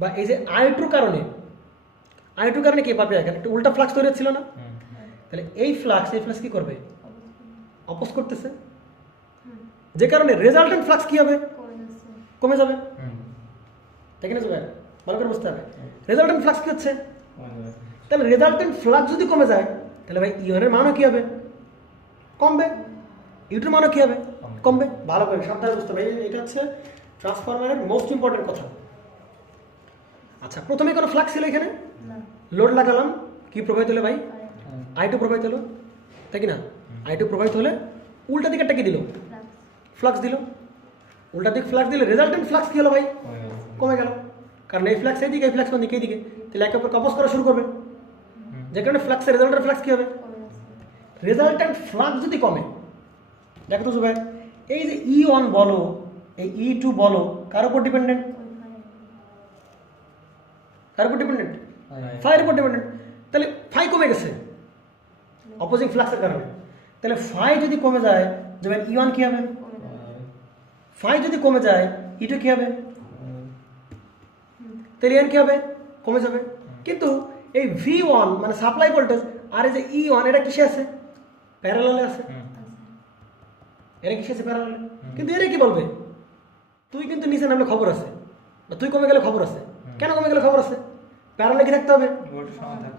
বা এই যে আইটুর কারণে, আইটুর কারণে কি পাবে? এখানে একটা উল্টা ফ্লাক্স তৈরি হচ্ছিল না? তাহলে এই ফ্লাক্স কি করবে? অপোজ করতেছে, যে কারণে রেজাল্টেন্ট ফ্লাক্স কি হবে? কমে যাবে। তাই কিনা যাবে? ভালো করে বুঝতে হবে। রেজাল্টেন্ট ফ্লাক্স কি হচ্ছে? তাহলে রেজাল্টেন্ট ফ্লাক্স যদি কমে যায় তাহলে ভাই ইউনের মানও কি হবে? কমবে। ইউটির মানও কি হবে? কমবে। ভালো করে সাবধানে বুঝতে হবে, এটা হচ্ছে ট্রান্সফরমারের মোস্ট ইম্পর্টেন্ট কথা। আচ্ছা, প্রথমে কোনো ফ্লাক্স ছিল এখানে, লোড লাগালাম, কি প্রবাহিত হলো ভাই? আই2 প্রবাহিত হলো, তাই কি না? আই2 প্রবাহিত হলে উল্টা দিকে একটা কি দিল? ফ্লাক্স দিল। উল্টা দিকে ফ্লাক্স দিলে রেজাল্টেন্ট ফ্লাক্স কি হলো ভাই? কমে গেল। কারণ এই ফ্লাক্স এইদিকে, এই ফ্লাক্স কোন দিকে? এইদিকে। তাহলে একে অপরকে অপোজ করা শুরু করবে, যে কারণে ফ্লাক্সের রেজাল্টেন্ট ফ্লাক্স কি হবে? রেজাল্টেন্ট ফ্লাক্স যদি কমে, দেখো তো ভাই, এই যে E1 বলো, এই E2 বলো, কার উপর ডিপেন্ডেন্ট? কার উপর ডিপেন্ডেন্ট? ফাইয়ের উপর ডিপেন্ডেন্ট। তাহলে ফাই কমে গেছে অপোজিং ফ্লাক্সের কারণে। তাহলে ফাই যদি কমে যায়, যেমন E1 কি হবে? ফাই যদি কমে যায়, E2 কি হবে? তাহলে এন কি হবে? কমে যাবে। কিন্তু এই V1 মানে সাপ্লাই ভোল্টেজ আর এই যে E1 এটা কিসে আছে? প্যারালালে আছে। এরা কিসে আছে? প্যারালালে। কিন্তু এরা কি বলবে? তুই কিন্তু নিচে নামলে খবর আছে, বা তুই কমে গেলে খবর আছে। কেন কমে গেলে খবর আছে? প্যারালালে কি থাকতে হবে?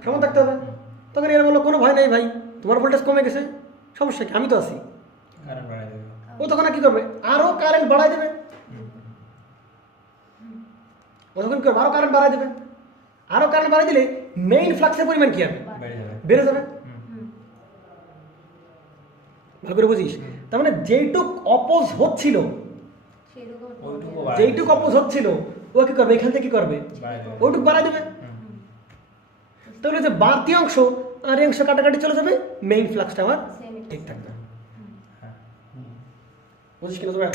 সমান থাকতে হবে। তখন এরা বললো কোনো ভয় নাই ভাই, তোমার ভোল্টেজ কমে গেছে, সমস্যা কি, আমি তো আছি। ও তখন কি করবে? আরো কারেন্ট বাড়াই দেবে। ও তখন কি করবে? আরো কারেন্ট বাড়াই দেবে। আরো কারেন্ট বাড়াই দিলে মেইন ফ্লাক্সের পরিমাণ কি হবে? বেড়ে যাবে। ভালো করে বুঝিস। তার মানে যেইটুক অপোজ হচ্ছিল, যেইটুক অপোজ হচ্ছিল ও কি করবে? এখান থেকে কি করবে? ওইটুক বাড়াই দেবে। তাহলে যে বাড়তি অংশ আর এই অংশ কাটাকাটি চলে যাবে, মেইন ফ্লাক্সটা আমার ঠিক থাকবে। বুঝিস কিনা তোরা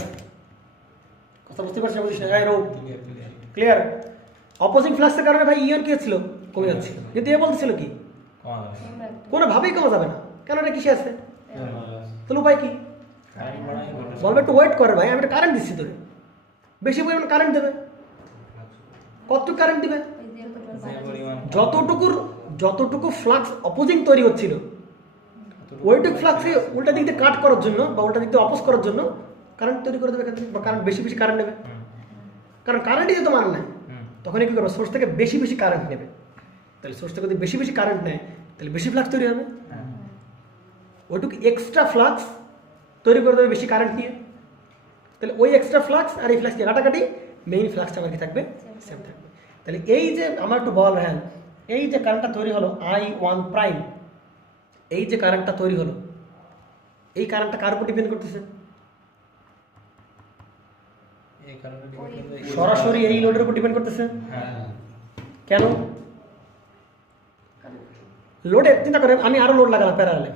কথা বুঝতে পারছিস না বুঝিস না রো ক্লিয়ার ক্লিয়ার ক্লিয়ার অপোজিং ফ্লাক্সের কারণে ভাই ইয়ন কি হচ্ছিল কমে যাচ্ছিল কিন্তু এ বলতেছিল কি কমা যাবে কোনোভাবেই কমা যাবে না কেন এটা কিসে আছে তাহলে উপায় কি কারেন্ট বাড়াই বলবে একটু ওয়েট করে ভাই আমি একটা কারেন্ট দিচ্ছি তোরে বেশি পরিমাণ কারেন্ট দেবে কতটুকু কারেন্ট দিবে যে পরিমাণ যতটুকু ফ্লাক্স অপোজিং তৈরি হচ্ছিল ওইটুকু ফ্লাক্সে উল্টা দিক দিয়ে কাট করার জন্য বা উল্টা দিক দিয়ে অপোজ করার জন্য কারেন্ট তৈরি করে দেবে এখান থেকে বা কারেন্ট বেশি বেশি কারেন্ট নেবে কারণ কারেন্টই যেহেতু মান নেয় তখন কি করবে সোর্স থেকে বেশি বেশি কারেন্ট নেবে তাহলে সোর্স থেকে যদি বেশি বেশি কারেন্ট নেয় তাহলে বেশি ফ্লাক্স তৈরি হবে ওইটুকু এক্সট্রা ফ্লাক্স তৈরি করে দেবে বেশি কারেন্ট নিয়ে তাহলে ওই এক্সট্রা ফ্লাক্স আর এই ফ্লাক্সকে কাটাকাটি মেইন ফ্লাক্সটা আমার কি থাকবে সেম থাকবে তাহলে এই যে আমার একটু বল হ্যাঁ এই যে কারেন্টটা তৈরি হলো I1 প্রাইম এই যে কারেন্টটা তৈরি হলো এই কারেন্টটা কার উপর ডিপেন্ড করতেছে এই কারণে ডিপেন্ড সরাসরি এই লোডের উপর ডিপেন্ড করতেছে হ্যাঁ কেন লোডে চিন্তা করেন আমি আরো লোড লাগালাম প্যারালে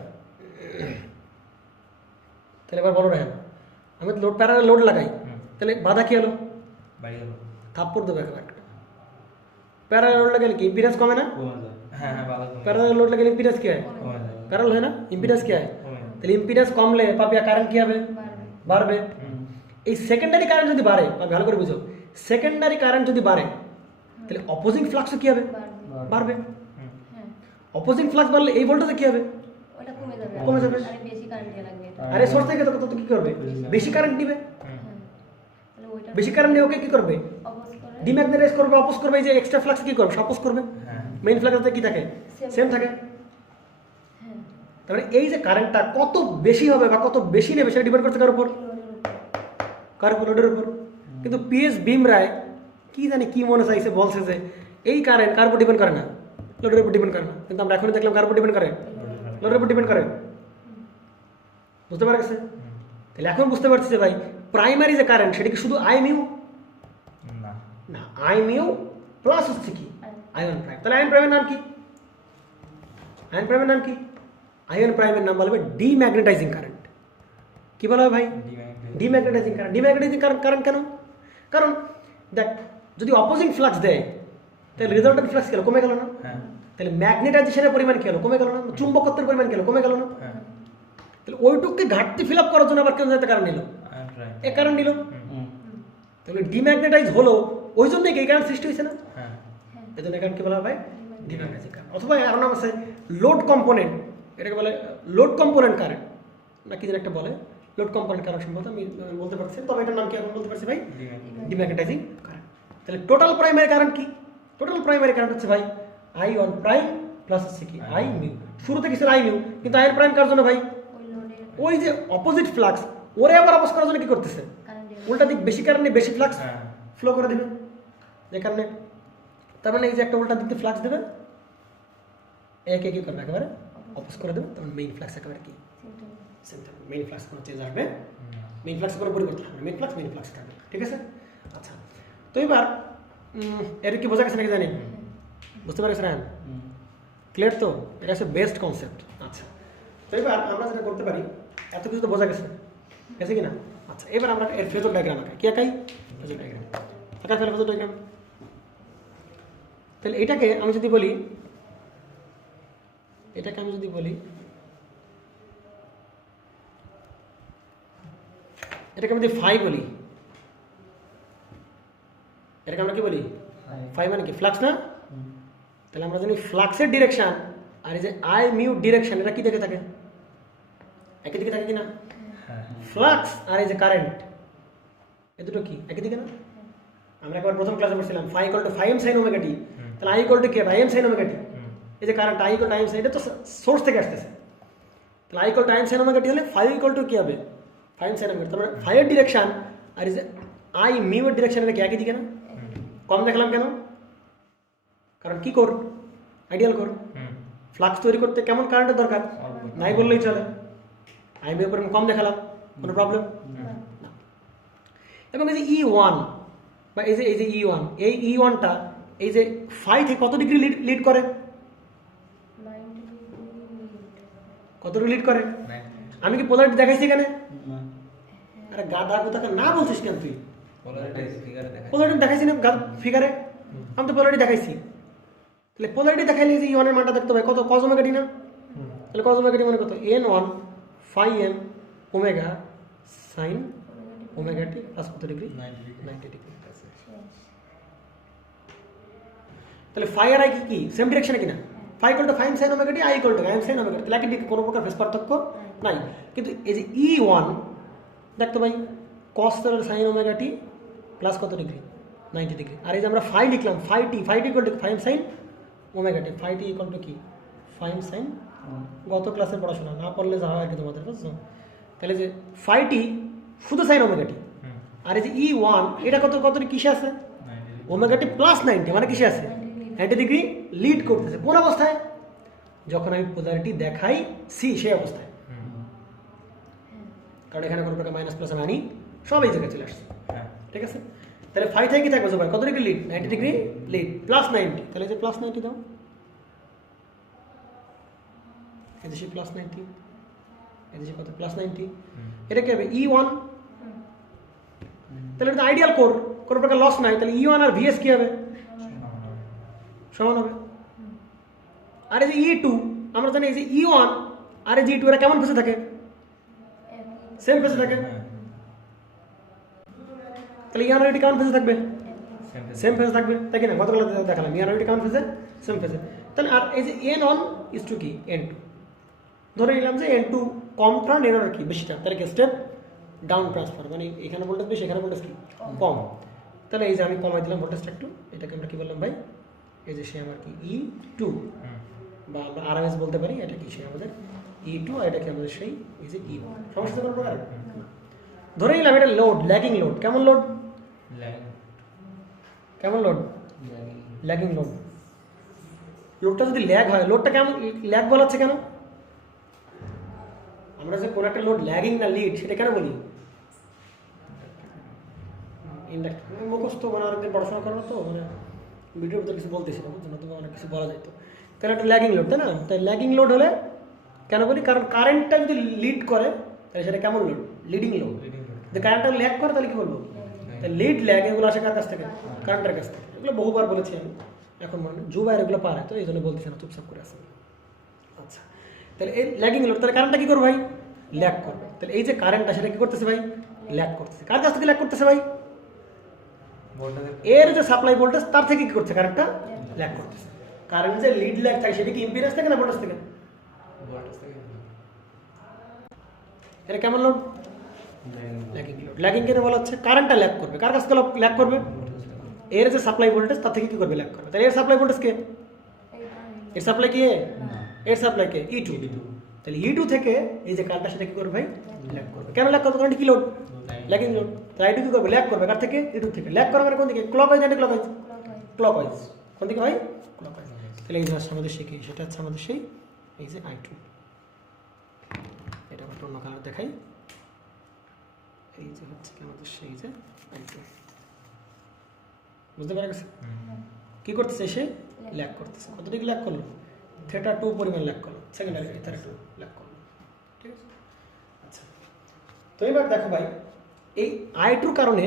তাহলে এবার বলো রেহান আমি লোড প্যারালে লোড লাগাই তাহলে বাধা কি হলো বাড়ি গেল থাপ্পড় দেবে একটা প্যারালে লোড লাগালে কি ইম্পিডেন্স কমে না হ্যাঁ হ্যাঁ ভালো প্যারালে লোড লাগালে ইম্পিডেন্স কি হয় কমে যাবে প্যারাল হয় না ইম্পিডেন্স কি হয় কমে যাবে তাহলে ইম্পিডেন্স কমলে পাপিয়া কারেন্ট কি হবে বাড়বে এই সেকেন্ডারি কারেন্ট যদি বাড়ে ভালো করে বুঝো সেকেন্ডারি কারেন্ট যদি বাড়ে তাহলে অপোজিং ফ্লাক্সও কি হবে বাড়বে অপোজিং ফ্লাক্স বাড়লে এই ভোল্টেজে কি হবে ওটা কমে যাবে কমে যাবে। আরে বেশি কারেন্ট দেয়া লাগবে এটা আরে সোর্স থেকে তো কি করবে বেশি কারেন্ট দিবে তাহলে ওইটা বেশি কারেন্ট নিয়ে ওকে কি করবে অপোজ করে ডিম্যাগনেটাইজ করবে অপোজ করবে এই যে এক্সট্রা ফ্লাক্স কি করবে অপোজ করবে হ্যাঁ মেইন ফ্লাক্সে কি থাকে সেম থাকে হ্যাঁ তাহলে এই যে কারেন্টটা কত বেশি হবে বা কত বেশি নেবে সেটা ডিপেন্ড করছে কার উপর কার উপর লোডের উপর কিন্তু পিএস বিম রায় কি জানি কি মনে চাইছে বলছে যে এই কারেন্ট কার উপর ডিপেন্ড করে না লোডের উপর ডিপেন্ড করে না কিন্তু আমরা এখনই দেখলাম কার উপর ডিপেন্ড করে লোডের উপর ডিপেন্ড করে বুঝতে পারা গেছে তাহলে এখন বুঝতে পারছি যে ভাই প্রাইমারি যে কারেন্ট সেটা কি শুধু আই মিউ না না আই মিউ প্লাস হচ্ছে কি আয়ন প্রাইম তাহলে আয়ন প্রাইমের নাম কি আয়ন প্রাইমের নাম কি আয়ন প্রাইমের নাম বলবে ডিম্যাগনেটাইজিং কারেন্ট কি বলা হয় ভাই ডিম্যাগনেটাইজিং কারেন্ট ডিম্যাগনেটাইজিং কারেন্ট কেন কারণ দেখ যদি অপোজিং ফ্লাক্স দেয় তাহলে রেজাল্টেন্ট ফ্লাক্স গেল কমে গেল না হ্যাঁ তাহলে ম্যাগনেটাইজেশনের পরিমাণ কি হলো কমে গেল না চুম্বকত্বের পরিমাণ কি হলো কমে গেল না হ্যাঁ তাহলে ওইটুককে ঘাটতি ফিল আপ করার জন্য আবার কেন একটা কারণ নিল আই প্রাইম এ কারণ নিল তাহলে ডিম্যাগনেটাইজ হলো ওই জন্যই কি এই কারণ সৃষ্টি হয়েছে না হ্যাঁ এই জন্য এখানে কি বলা হয় ভাই ডিম্যাগনেটাইজিং কারেন্ট অথবা আরো নাম আছে লোড কম্পোনেন্ট এটাকে বলে লোড কম্পোনেন্ট কারেন্ট না কি যেন একটা বলে লোড কম্পোনেন্ট কারেন্ট সম্ভবত আমি বলতে পারছি তবে এটার নাম কি এখন বলতে পারছি ভাই ডিম্যাগনেটাইজিং কারেন্ট তাহলে টোটাল প্রাইমারি কারেন্ট কি টোটাল প্রাইমারি কারেন্ট হচ্ছে ভাই I1 প্রাইম প্লাস হচ্ছে কি আই মিউ শুরুতে কি ছিল আই মিউ কিন্তু আইন প্রাইম কার জন্য ভাই ওই লোডের ওই যে অপোজিট ফ্লাক্স ওরে আবার অপোজ করার জন্য কি করতেছে কারেন্ট দেয়া উল্টা দিক বেশি কারণে বেশি ফ্লাক্স হ্যাঁ ফ্লো করে দেবে যে কারণে তার মানে এই যে একটা উল্টা দিক দিয়ে ফ্লাক্স দেবে একে কি করবে একেবারে অপোজ করে দেবে তখন মেইন ফ্লাক্স একেবারে কি সেন্টার মেইন ফ্লাক্স কোনো চেঞ্জ আসবে মেইন ফ্লাক্স করে পরিবর্তন হবে মেইন ফ্লাক্স থাকবে ঠিক আছে আচ্ছা তো এবার এটা কি বোঝা গেছে নাকি জানি বুঝতে পারছেন না ক্লিয়ার তো এটা হচ্ছে বেস্ট কনসেপ্ট আচ্ছা তো এবার আমরা যেটা করতে পারি এত কিছু তো বোঝা গেছে গেছে কি না আচ্ছা এবার আমরা এর ফেজর ডায়াগ্রাম আঁকাই কি আঁকাই ফেজর ডায়াগ্রাম আঁকা ফেলে ফেজর ডায়াগ্রাম তাহলে এটাকে আমি যদি বলি এটাকে আমি যদি ফাই বলি এটাকে আমরা কি বলি ফাই মানে কি ফ্লাক্স না তাহলে আমরা জানি ফ্লাক্সের ডিরেকশন আর এই যে আই মিউ ডিরেকশন এটা কি দিকে থাকে একই দিকে থাকে কিনা হ্যাঁ ফ্লাক্স আর এই যে কারেন্ট এ দুটো কি একই দিকে না আমরা একবার প্রথম ক্লাসে পড়ছিলাম phi equal to phi m sine omega t তাহলে আই ইকুয়াল টু কি I m sine omega t এই যে current I equal to I m sine এটা তো সোর্স থেকে আসতেছে তাহলে I equal to I m sine omega t হলে ফাই ইকুয়াল টু কি হবে ফাই এম সাইন ওমেগা তারপরে ফাই এর ডিরেকশন আর এই যে আই মিউ এর ডিরেকশন এটা কি একই দিকে না কম দেখলাম কেন কারণ কি কর আইডিয়াল কর ফ্লাক্স তৈরি করতে কেমন কারেন্টের দরকার নাই বললেই চলে আই মিউ পরিমাণ কম দেখালাম কোনো প্রবলেম না এবং এই যে E1 বা এই যে E1 এই E1টা এই যে ফাই থেকে কত ডিগ্রি লিড করে 90 ডিগ্রি কত ডিগ্রি লিড করে আমি কি পোলারিটি দেখাইছি এখানে আরে গাধা কোথাকে না বলছিস কেন তুই? পোলারিটি ফিগারে দেখা পোলারিটি দেখাইছি না ফিগারে? আমি তো পোলারিটি দেখাইছি। তাহলে পোলারিটি দেখাইলে যে ইওয়ানের মানটা দেখতে পাই কত cos ওমেগা টি না? তাহলে cos ওমেগা টি মানে কত? n1 phi n omega sin omega t plus কত ডিগ্রি? 90 ডিগ্রি। তাহলে phi আর i কি সেম ডিরেকশনে কিনা? phi equal to sin omega t, i equal to sin omega t. তাহলে একই দিকে কোনো প্রকার ফেজ পার্থক্য নাই। কিন্তু এই যে e1 দেখতো ভাই cos sin omega t plus কত ডিগ্রি? 90 ডিগ্রি। আর এই যে আমরা phi লিখলাম phi t equal to phi sin omega T, phi t equal to কি? phi sin। গত ক্লাসে পড়াশোনা না পড়লে যা হয় আর কি তোমাদের, বুঝছো? তাহলে যে phi t শুধু sin ওমেগা টি, আর এই যে e1 এটা কত কত কিসে আছে? ওমেগা টি প্লাস 90 মানে কিসে আছে? 90 ডিগ্রি লিড করতেছে। কোন অবস্থায়? যখন আমি পোলারিটি দেখাই সি সেই অবস্থায়। কারণ এখানে কোনো প্রকার মাইনাস প্লাস আমি আনি সব এই জায়গায় চলে আসছে। ঠিক আছে, তাহলে ফাই থেকে কি থাকবে সবাই? কত degree lead? 90 degree lead plus 90। তাহলে যে প্লাস 90 দাও, এদেশে প্লাস 90, এদেশে কত প্লাস 90। এটা কি হবে? E1। তাহলে এটা আইডিয়াল কোর, কোনো প্রকার লস নাই। তাহলে E1 আর VS কি হবে? সমান হবে। আর এই যে E2 আমরা জানি এই যে E1 আর এই যে E2 এরা কেমন ফেসে থাকে? সেম ফেসে থাকে। তাহলে E1 আর E2 কেমন ফেসে থাকবে? সেম ফেসে থাকবে, তাই কি না? গতকাল দেখালাম E1 আর E2 কেমন ফেসে? সেম ফেসে। তাহলে আর এই যে N1 ইজ টু কি? N2। ধরে নিলাম যে N2 কম টার্ন, N1 কি বেশি টার্ন, তাহলে কি স্টেপ ডাউন ট্রান্সফার, মানে এখানে ভোল্টেজ বেশি এখানে ভোল্টেজ কি কম। তাহলে এই যে আমি কমাই দিলাম ভোল্টেজটা একটু, এটাকে আমরা কি বললাম ভাই? এই যে সে আমার কি E2 বা আমরা RMS বলতে পারি। এটা কি সে আমাদের E2 আর এটা কি আমাদের সেই এই যে E1। সমস্যা কোনো প্রকার? ধরে নিলাম এটা লোড, ল্যাগিং লোড। কেমন লোড? কেমন লোড? Lagging load. লোডটা যদি ল্যাগ হয়, লোডটা কেমন ল্যাগ বলা হচ্ছে কেন? আমরা যে কোন একটা লোড ল্যাগিং না লিড সেটা কেন বলি? মুখস্থ মানে আরেকদিন পড়াশোনা করবো তো, মানে ভিডিওর তো কিছু বলতেছি না, বুঝছো না? তোমার অনেক কিছু বলা যেত। তাহলে একটা ল্যাগিং লোড, তাই না? তাই ল্যাগিং লোড হলে কেন বলি? কারণ কারেন্টটা যদি লিড করে তাহলে সেটা কেমন লোড? Leading load. যদি কারেন্টটা ল্যাগ করে তাহলে কি বলবো? লিড ল্যাগ এগুলো আসে কার কাছ থেকে? কারেন্টের কাছ থেকে। এগুলো বহুবার বলেছি আমি, এখন মানে জুবাইর এগুলো পারে তো এই জন্য বলতেছি না, চুপচাপ করে আসে। আচ্ছা, তাহলে এই ল্যাগিং লোড, তাহলে কারেন্টটা কি করবে ভাই? ল্যাগ করবে। তাহলে এই যে কারেন্টটা সেটা কি করতেছে ভাই? ল্যাগ করতেছে। কার কাছ থেকে ল্যাগ করতেছে ভাই? এর যে সাপ্লাই ভোল্টেজ তার থেকে কি করছে? কারেন্টটা ল্যাগ করতেছে। কারেন্ট যে লিড ল্যাগ থাকে সেটা কি ইম্পিডেন্স থেকে না ভোল্টেজ থেকে? এটা কেমন লোড? Lagging load. ল্যাগিং কেন বলা হচ্ছে? কারেন্টটা ল্যাগ করবে। কার কাছ থেকে ল্যাগ করবে? এর যে সাপ্লাই ভোল্টেজ তার থেকে কি করবে? ল্যাগ করবে। তাহলে এর সাপ্লাই ভোল্টেজ কে? এর সাপ্লাই কি? এর সাপ্লাই কে? E2। তাহলে E2 থেকে এই যে কারেন্টটা সেটা কি করবে ভাই? ল্যাগ করবে। কেন ল্যাগ করবে? কারণ কি লোড? Lagging load. তাহলে I2 কি করবে? ল্যাগ করবে। কার থেকে? E2 থেকে। ল্যাগ করা মানে কোন দিকে? ক্লকওয়াইজ না ক্লকওয়াইজ? ক্লকওয়াইজ। কোন দিকে ভাই? ক্লকওয়াইজ। তাহলে এই যে আমাদের সেই কি সেটা হচ্ছে আমাদের সেই এই যে I2। এটা একটু অন্য কালার দেখাই। এই যে হচ্ছে কি আমাদের সেই যে I2। বুঝতে পারা গেছে? কি করতেছে? সে ল্যাগ করতেছে। কত ডিগ্রি ল্যাগ করলো? θ2 পরিমাণ ল্যাগ করলো, সেকেন্ডারি θ2 ল্যাগ করলো। ঠিক আছে, আচ্ছা। তো এবার দেখো ভাই, এই I2 কারণে,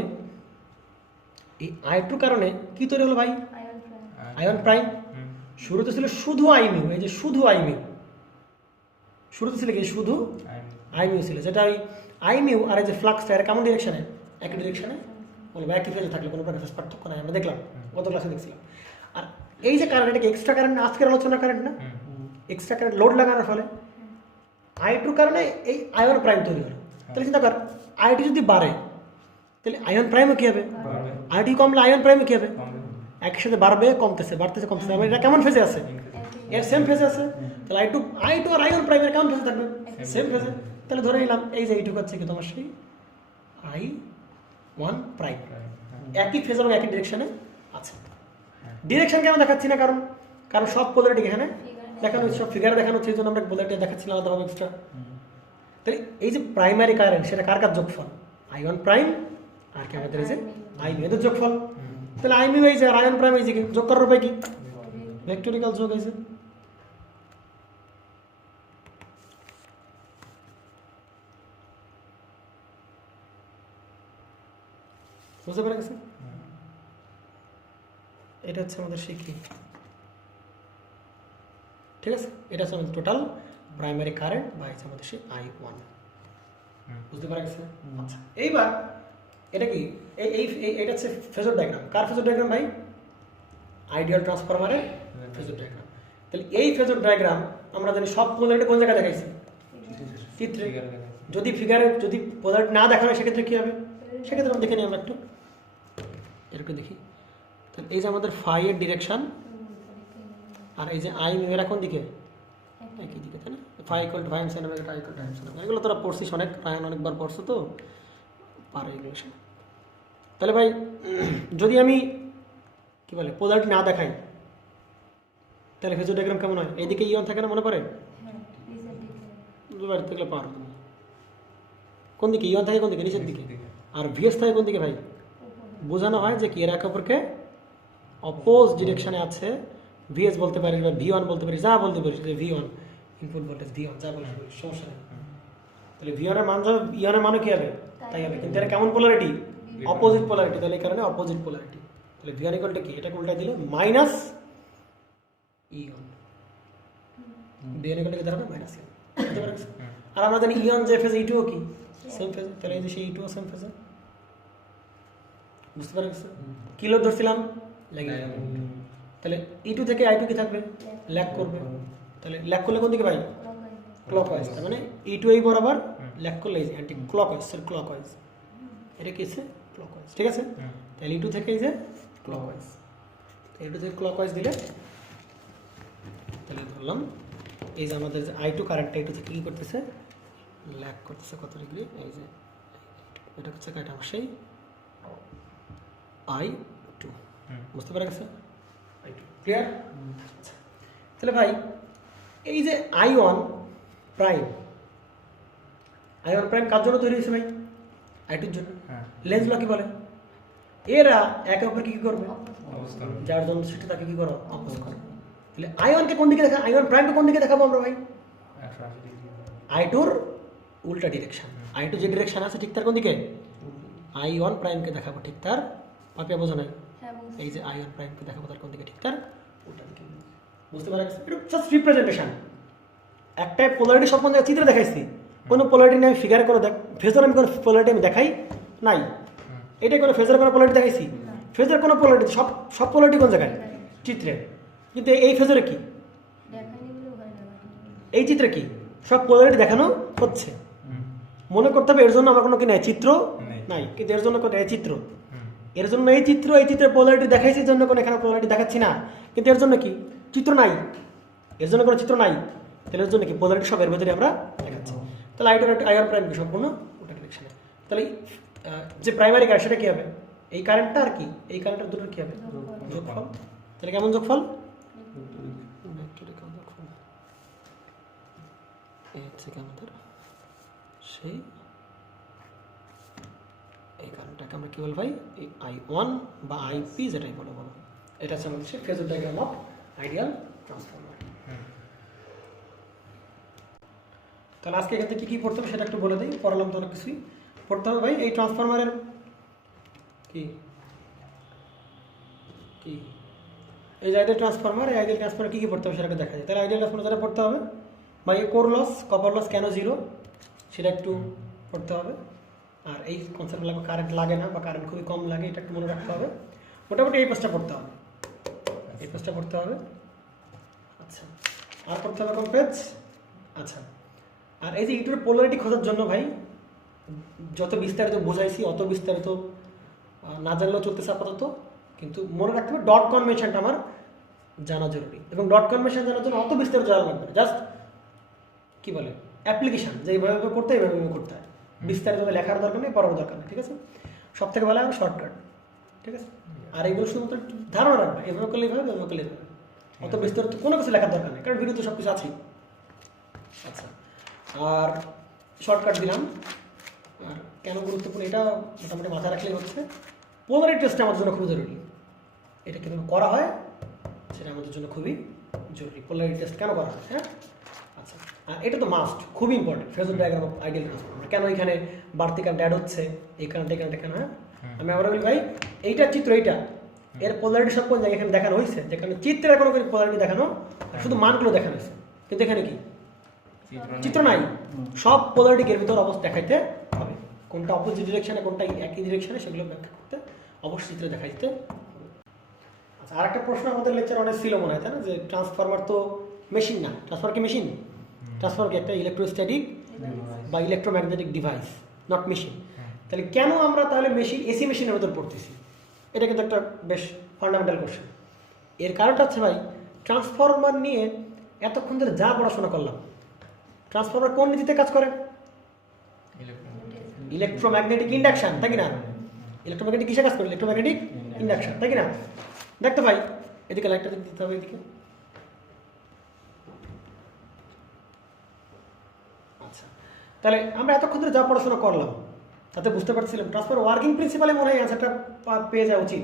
এই I2 কারণে কি তৈরি হলো ভাই? Ion prime. শুরুতে ছিল শুধু I মিউ, এই যে শুধু I মিউ। শুরুতে ছিল কি? শুধু I মিউ ছিল, যেটা ওই I মিউ আর এই যে ফ্লাক্সটা এর কেমন ডিরেকশনে? একই ডিরেকশনে বলবো, একই ফেজে থাকলে কোনো প্রকার পার্থক্য নাই, আমরা দেখলাম গত ক্লাসে দেখছিলাম। আর এই যে কারেন্ট, এটাকে এক্সট্রা কারেন্ট, আজকের আলোচনা কারেন্ট না, এক্সট্রা কারেন্ট লোড লাগানোর ফলে I2 কারণে এই আয়ন প্রাইম তৈরি হলো। তাহলে চিন্তা কর, I2 যদি বাড়ে তাহলে আয়ন প্রাইমও কি হবে? I2 কমলে আয়ন প্রাইমও কি হবে? একই সাথে বাড়বে, কমতেছে, বাড়তেছে, কমতেছে। মানে এটা কেমন ফেজে আছে? এর সেম ফেজে আছে। তাহলে I2 আর আয়ন প্রাইমের কেমন ফেজে থাকবে? সেম ফেজে। তাহলে ধরে নিলাম এই যে এইটুকু হচ্ছে কি তোমার সেই I1 প্রাইম, একই ফেজ এবং একই ডিরেকশনে আছে। ডিরেকশন কেন দেখাচ্ছি না? কারণ সব পোলারিটি এখানে দেখানো হচ্ছে, সব ফিগারে দেখানো হচ্ছে, এই জন্য আমরা পোলারিটি দেখাচ্ছি না আলাদাভাবে এক্সট্রা। তাহলে এই যে প্রাইমারি কারেন্ট সেটা কার কার যোগফল? I1 প্রাইম আর কি আমাদের এই যে I মিউ, এদের যোগফল। তাহলে I মিউ এই যে আর আয়ন প্রাইম এই যে যোগ করার উপায় কি? ভেক্টরিক্যাল যোগ। এই যে বুঝতে পারা গেছে? এটা হচ্ছে আমাদের সেই কি, ঠিক আছে, এটা হচ্ছে আমাদের টোটাল প্রাইমারি কারেন্ট বা হচ্ছে আমাদের সেই I1। বুঝতে পারা গেছে? আচ্ছা, এইবার এটা কি, এটা হচ্ছে ফেজর ডায়াগ্রাম। কার ফেজর ডায়াগ্রাম ভাই? আইডিয়াল ট্রান্সফরমারের ফেজর ডায়াগ্রাম। তাহলে এই ফেজর ডায়াগ্রাম আমরা জানি সব পোলারিটি কোন জায়গায় দেখাইছি? চিত্রে। যদি ফিগারে যদি পোলারিটি না দেখানো হয় সেক্ষেত্রে কী হবে? সেক্ষেত্রে আমরা দেখে নিই, আমরা একটু এরকম দেখি। তাহলে এই যে আমাদের ফাই এর ডিরেকশন আর এই যে আই এরা কোন দিকে? একই দিকে, তাই না? Phi equal to 5 centimetre, I equal to 5 centimetre. এগুলো তোরা পড়ছিস অনেক, রায়ন অনেকবার পড়ছো তো, পারে এগুলো সব। তাহলে ভাই যদি আমি কি বলে পোলারিটি না দেখাই তাহলে ফেজর ডায়াগ্রাম কেমন হয়? এইদিকে ইয়ন থাকে না, মনে পড়ে? দুবার দেখলে পারো তুমি। কোন দিকে ইয়ন থাকে? কোন দিকে? নিচের দিকে। আর ভিএস থাকে কোন দিকে ভাই? বোঝানো হয় যে কি এরা একে অপরকে অপোজ ডিরেকশনে আছে। ভিএস বলতে পারি বা V1 বলতে পারি, যা বলতে পারি, V1 ইনপুট ভোল্টেজ V1 যা বলতে পারি, সমস্যা নেই। তাহলে V1 এর মান যাবে, ইয়নের মানও কি হবে? তাই হবে। কিন্তু এটা কেমন পোলারিটি? Opposite polarity. তাহলে এই কারণে অপোজিট পোলারিটি। তাহলে V1 ইকুয়াল টু কি? এটাকে উল্টাই দিলে মাইনাস ইয়ন। V1 ইকুয়াল টু কি দাঁড়াবে? মাইনাস ইয়ন। বুঝতে পারছ? আর আমরা জানি ইয়ন যে ফেজ, E2 কি সেম ফেজ। তাহলে এই যে সেই E2 সেম ফেজ। বুঝতে পারছ? কি লোড ধরছিলাম? লাগিয়ে। তাহলে E2 থেকে I2 কি থাকবে? ল্যাগ করবে। তাহলে ল্যাগ করলে কোন দিকে ভাই? ক্লকওয়াইজ। তার মানে E2 এই বরাবর, ল্যাগ করলে এই যে অ্যান্টি ক্লকওয়াইজ, সেল ক্লকওয়াইজ। এটা কি আছে? ক্লকওয়াইজ। ঠিক আছে? তাহলে E2 থেকে এই যে ক্লকওয়াইজ, E2 থেকে ক্লকওয়াইজ দিলে তাহলে ধরলাম এই যে আমাদের যে I2 কারেন্টটা E2 থেকে কি করতেছে? ল্যাগ করতেছে কত ডিগ্রি? এই যে এটা হচ্ছে কাটা সেই I2। বুঝতে পারা গেছে? I2 clear? আচ্ছা, তাহলে ভাই এই যে I1 প্রাইম, I1 প্রাইম কার জন্য তৈরি হয়েছে ভাই? I2 এর জন্য। লেন্স ল কি বলে? এরা একে অপরকে কি করবে? যার জন্য সেটা তাকে কি করো? অপোজ করো। তাহলে I1 কে কোন দিকে দেখা? I1 প্রাইমকে কোন দিকে দেখাবো আমরা ভাই? I2 এর উল্টা ডিরেকশন। I2 যে ডিরেকশন আছে ঠিক তার কোন দিকে? I1 প্রাইমকে দেখাবো ঠিক তার, পাপিয়া বোঝা নাই? এই যে I1 প্রাইমকে দেখাবো তার কোন দিকে? ঠিক তার উল্টা দিকে। বুঝতে পারা গেছে? এটা জাস্ট রিপ্রেজেন্টেশন। একটাই পোলারিটি সব জায়গায় চিত্রে দেখাইছি, কোনো পোলারিটি নেই ফিগারে, কোনো ফেজর আমি কোনো পোলারিটি আমি দেখাই নাই। এটাই কোনো ফেজর কোনো পোলারিটি দেখাইছি? ফেজর কোনো পোলারিটি, সব পোলারিটি কোন জায়গায়? চিত্রে। কিন্তু এই ফেজরে কি? এই চিত্রে কি? সব পোলারিটি দেখানো হচ্ছে। মনে করতে হবে এর জন্য আমার কোনো কি নাই? চিত্র নাই। কিন্তু এর জন্য কোনো এই চিত্র, এর জন্য এই চিত্র, এই চিত্রের পোলারিটি দেখাইছি, এর জন্য কোনো এখানে পোলারিটি দেখাচ্ছি না। কিন্তু এর জন্য কি? চিত্র নাই, এর জন্য কোনো চিত্র নাই। তাহলে এর জন্য কি? পোলারিটি সব এর ভেতরে আমরা দেখাচ্ছি। তাহলে I1 প্রাইম কি? সম্পূর্ণ ওটা ডিরেকশনে। তাহলে যে প্রাইমারি কারেন্ট সেটা কি হবে? এই কারেন্টটা আর কি? এই কারেন্টের দুটোর কি হবে? যোগফল। তাহলে কেমন যোগফল? আমাদের সেই এই কারেন্টটাকে আমরা কি বল ভাই? এই I1 বা IP যেটাই বলো। এটা হচ্ছে আমাদের সেই phasor diagram of ideal transformer. তাহলে আজকে এখান থেকে কী কী পড়তে হবে সেটা একটু বলে দিই। পড়ালাম তো অনেক কিছুই পড়তে হবে ভাই। এই ট্রান্সফরমারের কি কি এই যে আইডিয়াল ট্রান্সফরমার, এই আইডিয়াল ট্রান্সফরমার কী কী পড়তে হবে সেটাকে দেখা যায়। তাহলে আইডিয়াল ট্রান্সফরমার যারা পড়তে হবে ভাই, কোর লস, কপার লস কেন জিরো সেটা একটু পড়তে হবে। আর এই কনসেপ্ট লাগবে কারেন্ট লাগে না বা কারেন্ট খুবই কম লাগে, এটা একটু মনে রাখতে হবে। মোটামুটি এই পাঁচটা পড়তে হবে, এই পাঁচটা পড়তে হবে। আচ্ছা, আর পড়তে হবে কোন পেজ? আচ্ছা, আর এই যে ইউটিউবের পোলারিটি খোঁজার জন্য ভাই যত বিস্তারিত বোঝাইছি অত বিস্তারিত না জানলেও চলতেছে আপাতত, কিন্তু মনে রাখতে হবে ডট কনভেনশনটা আমার জানা জরুরি। এবং ডট কনভেনশন জানার জন্য অত বিস্তারিত জানা লাগবে না, জাস্ট কি বলে অ্যাপ্লিকেশন, যে এইভাবে করতে এইভাবে করতে হয়, বিস্তারিত লেখার দরকার নেই, পড়ার দরকার নেই। ঠিক আছে, সব থেকে ভালো হবে শর্টকাট। ঠিক আছে, আর এইগুলো শুধুমাত্র ধারণা রাখবে, এভাবে করলে এইভাবে, এভাবে করলে এইভাবে, অত বিস্তারিত কোনো কিছু লেখার দরকার নেই, কারণ ভিডিও তো সব কিছু আছেই। আচ্ছা, আর শর্টকাট দিলাম। আর কেন গুরুত্বপূর্ণ এটা মোটামুটি মাথায় রাখলেই হচ্ছে। পোলারিটি টেস্টটা আমাদের জন্য খুবই জরুরি। এটা কিন্তু করা হয় সেটা আমাদের জন্য খুবই জরুরি। পোলারিটি টেস্ট কেন করা হয়? হ্যাঁ, আচ্ছা, আর এটা তো মাস্ট, খুবই important. Phasor diagram of ideal transformer, কেন এখানে বাড়তি কারেন্ট অ্যাড হচ্ছে, এই কারেন্ট কেন? হ্যাঁ, আমি আবার বলি ভাই এইটা চিত্র এইটা এর পোলারিটি সব কোন জায়গায় এখানে দেখানো হয়েছে, যেখানে চিত্রের কোনো পোলারিটি দেখানো, শুধু মানগুলো দেখানো হয়েছে, কিন্তু এখানে কি চিত্র নাই, সব পোলারিটি এর ভিতর অবস্থা দেখাইতে হবে, কোনটা অপোজিট ডিরেকশনে কোনটা একই ডিরেকশনে সেগুলো ব্যাখ্যা করতে অবশ্যই চিত্রে দেখাইতে হবে। আচ্ছা, আর একটা প্রশ্ন আমাদের লেকচার অনেক ছিল মনে হয়, তাই না, যে ট্রান্সফরমার তো মেশিন না, ট্রান্সফার কি মেশিন? ট্রান্সফার কি একটা ইলেকট্রোস্ট্যাটিক বা ইলেকট্রোম্যাগনেটিক ডিভাইস, নট মেশিন। তাহলে কেন আমরা তাহলে মেশিন এসি মেশিনের মতন পড়তেছি? এটা কিন্তু একটা বেশ ফান্ডামেন্টাল কোশ্চেন। এর কারণটা হচ্ছে ভাই, ট্রান্সফরমার নিয়ে এতক্ষণ ধরে যা পড়াশোনা করলাম, ট্রান্সফরমার কোন নীতিতে কাজ করে? ইলেকট্রোম্যাগনেটিক ইন্ডাকশন, তাই কি না? ইলেকট্রোম্যাগনেটিক কিসে কাজ করে? ইলেকট্রোম্যাগনেটিক ইন্ডাকশন, তাই কি না? দেখতে ভাই এদিকে লাইটটা দিতে হবে, এদিকে। আচ্ছা, তাহলে আমরা এতক্ষণ ধরে যা পড়াশোনা করলাম তাতে বুঝতে পারছিলাম ট্রান্সফার ওয়ার্কিং প্রিন্সিপালে মনে হয় অ্যান্সারটা পেয়ে যাওয়া উচিত।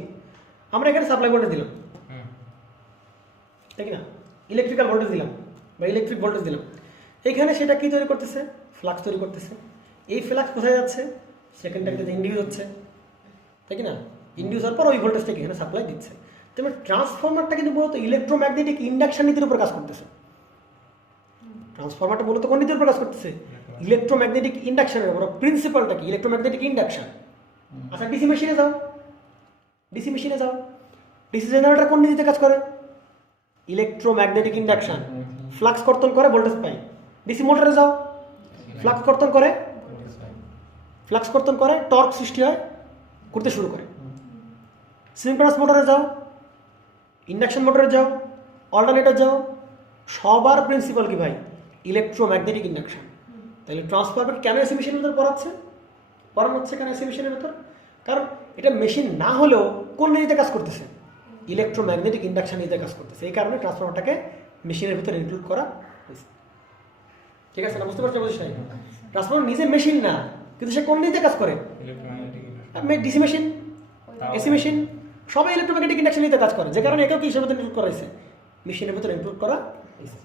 আমরা এখানে সাপ্লাই ভোল্টেজ দিলাম, তাই কি না? ইলেকট্রিক্যাল ভোল্টেজ দিলাম বা ইলেকট্রিক ভোল্টেজ দিলাম, এইখানে সেটা কি তৈরি করতেছে? ফ্লাক্স তৈরি করতেছে। এই ফ্লাক্স কোথায় যাচ্ছে? সেকেন্ডারিতে ইন্ডিউস হচ্ছে, তাই কি না? ইন্ডিউস হওয়ার পর ওই ভোল্টেজটাকে এখানে সাপ্লাই দিচ্ছে। তবে ট্রান্সফরমারটা কিন্তু মূলত ইলেকট্রোম্যাগনেটিক ইন্ডাকশন নীতির উপর কাজ করতেছে। ট্রান্সফরমারটা মূলত কোন নীতির উপর কাজ করতেছে? ইলেকট্রোম্যাগনেটিক ইন্ডাকশনের উপর। প্রিন্সিপালটা কি? Electromagnetic induction. আচ্ছা, ডিসি মেশিনে যাও, ডিসি মেশিনে যাও, ডিসি জেনারেটর কোন নীতিতে কাজ করে? Electromagnetic induction. ফ্লাক্স কর্তন করে, ভোল্টেজ পাই। ডিসি মোটরে যাও, ফ্লাক্স কর্তন করে, ফ্লাক্স কর্তন করে, টর্ক সৃষ্টি হয়, ঘুরতে শুরু করে। সিনক্রোনাস মোটরে যাও, ইন্ডাকশন মোটরে যাও, অল্টারনেটর যাও, সবার প্রিন্সিপাল কি ভাই? Electromagnetic induction. তাহলে ট্রান্সফরমার কেন এসি মেশিনের ভিতর পড়ানো হচ্ছে কেন এসি মেশিনের ভিতর? কারণ এটা মেশিন না হলেও কোন নীতিতে কাজ করতেছে? ইলেকট্রোম্যাগনেটিক ইন্ডাকশন নীতিতে কাজ করতেছে। এই কারণে ট্রান্সফরমারটাকে মেশিনের ভিতরে ইনক্লুড করা হয়েছে। ঠিক আছে না? বুঝতে পারছো? বুঝিস নাই? ট্রান্সফরমার নিজে মেশিন না, কিন্তু সে কোন নীতিতে কাজ করে? ডিসি মেশিন, এসি মেশিন, সবাই ইলেকট্রোম্যাগনেটিক ইন্ডাকশন নিতে কাজ করে, যে কারণে একেও কি হিসেবে ইনক্লুড করা হয়েছে? মেশিনের ভিতরে ইনক্লুড করা হয়েছে।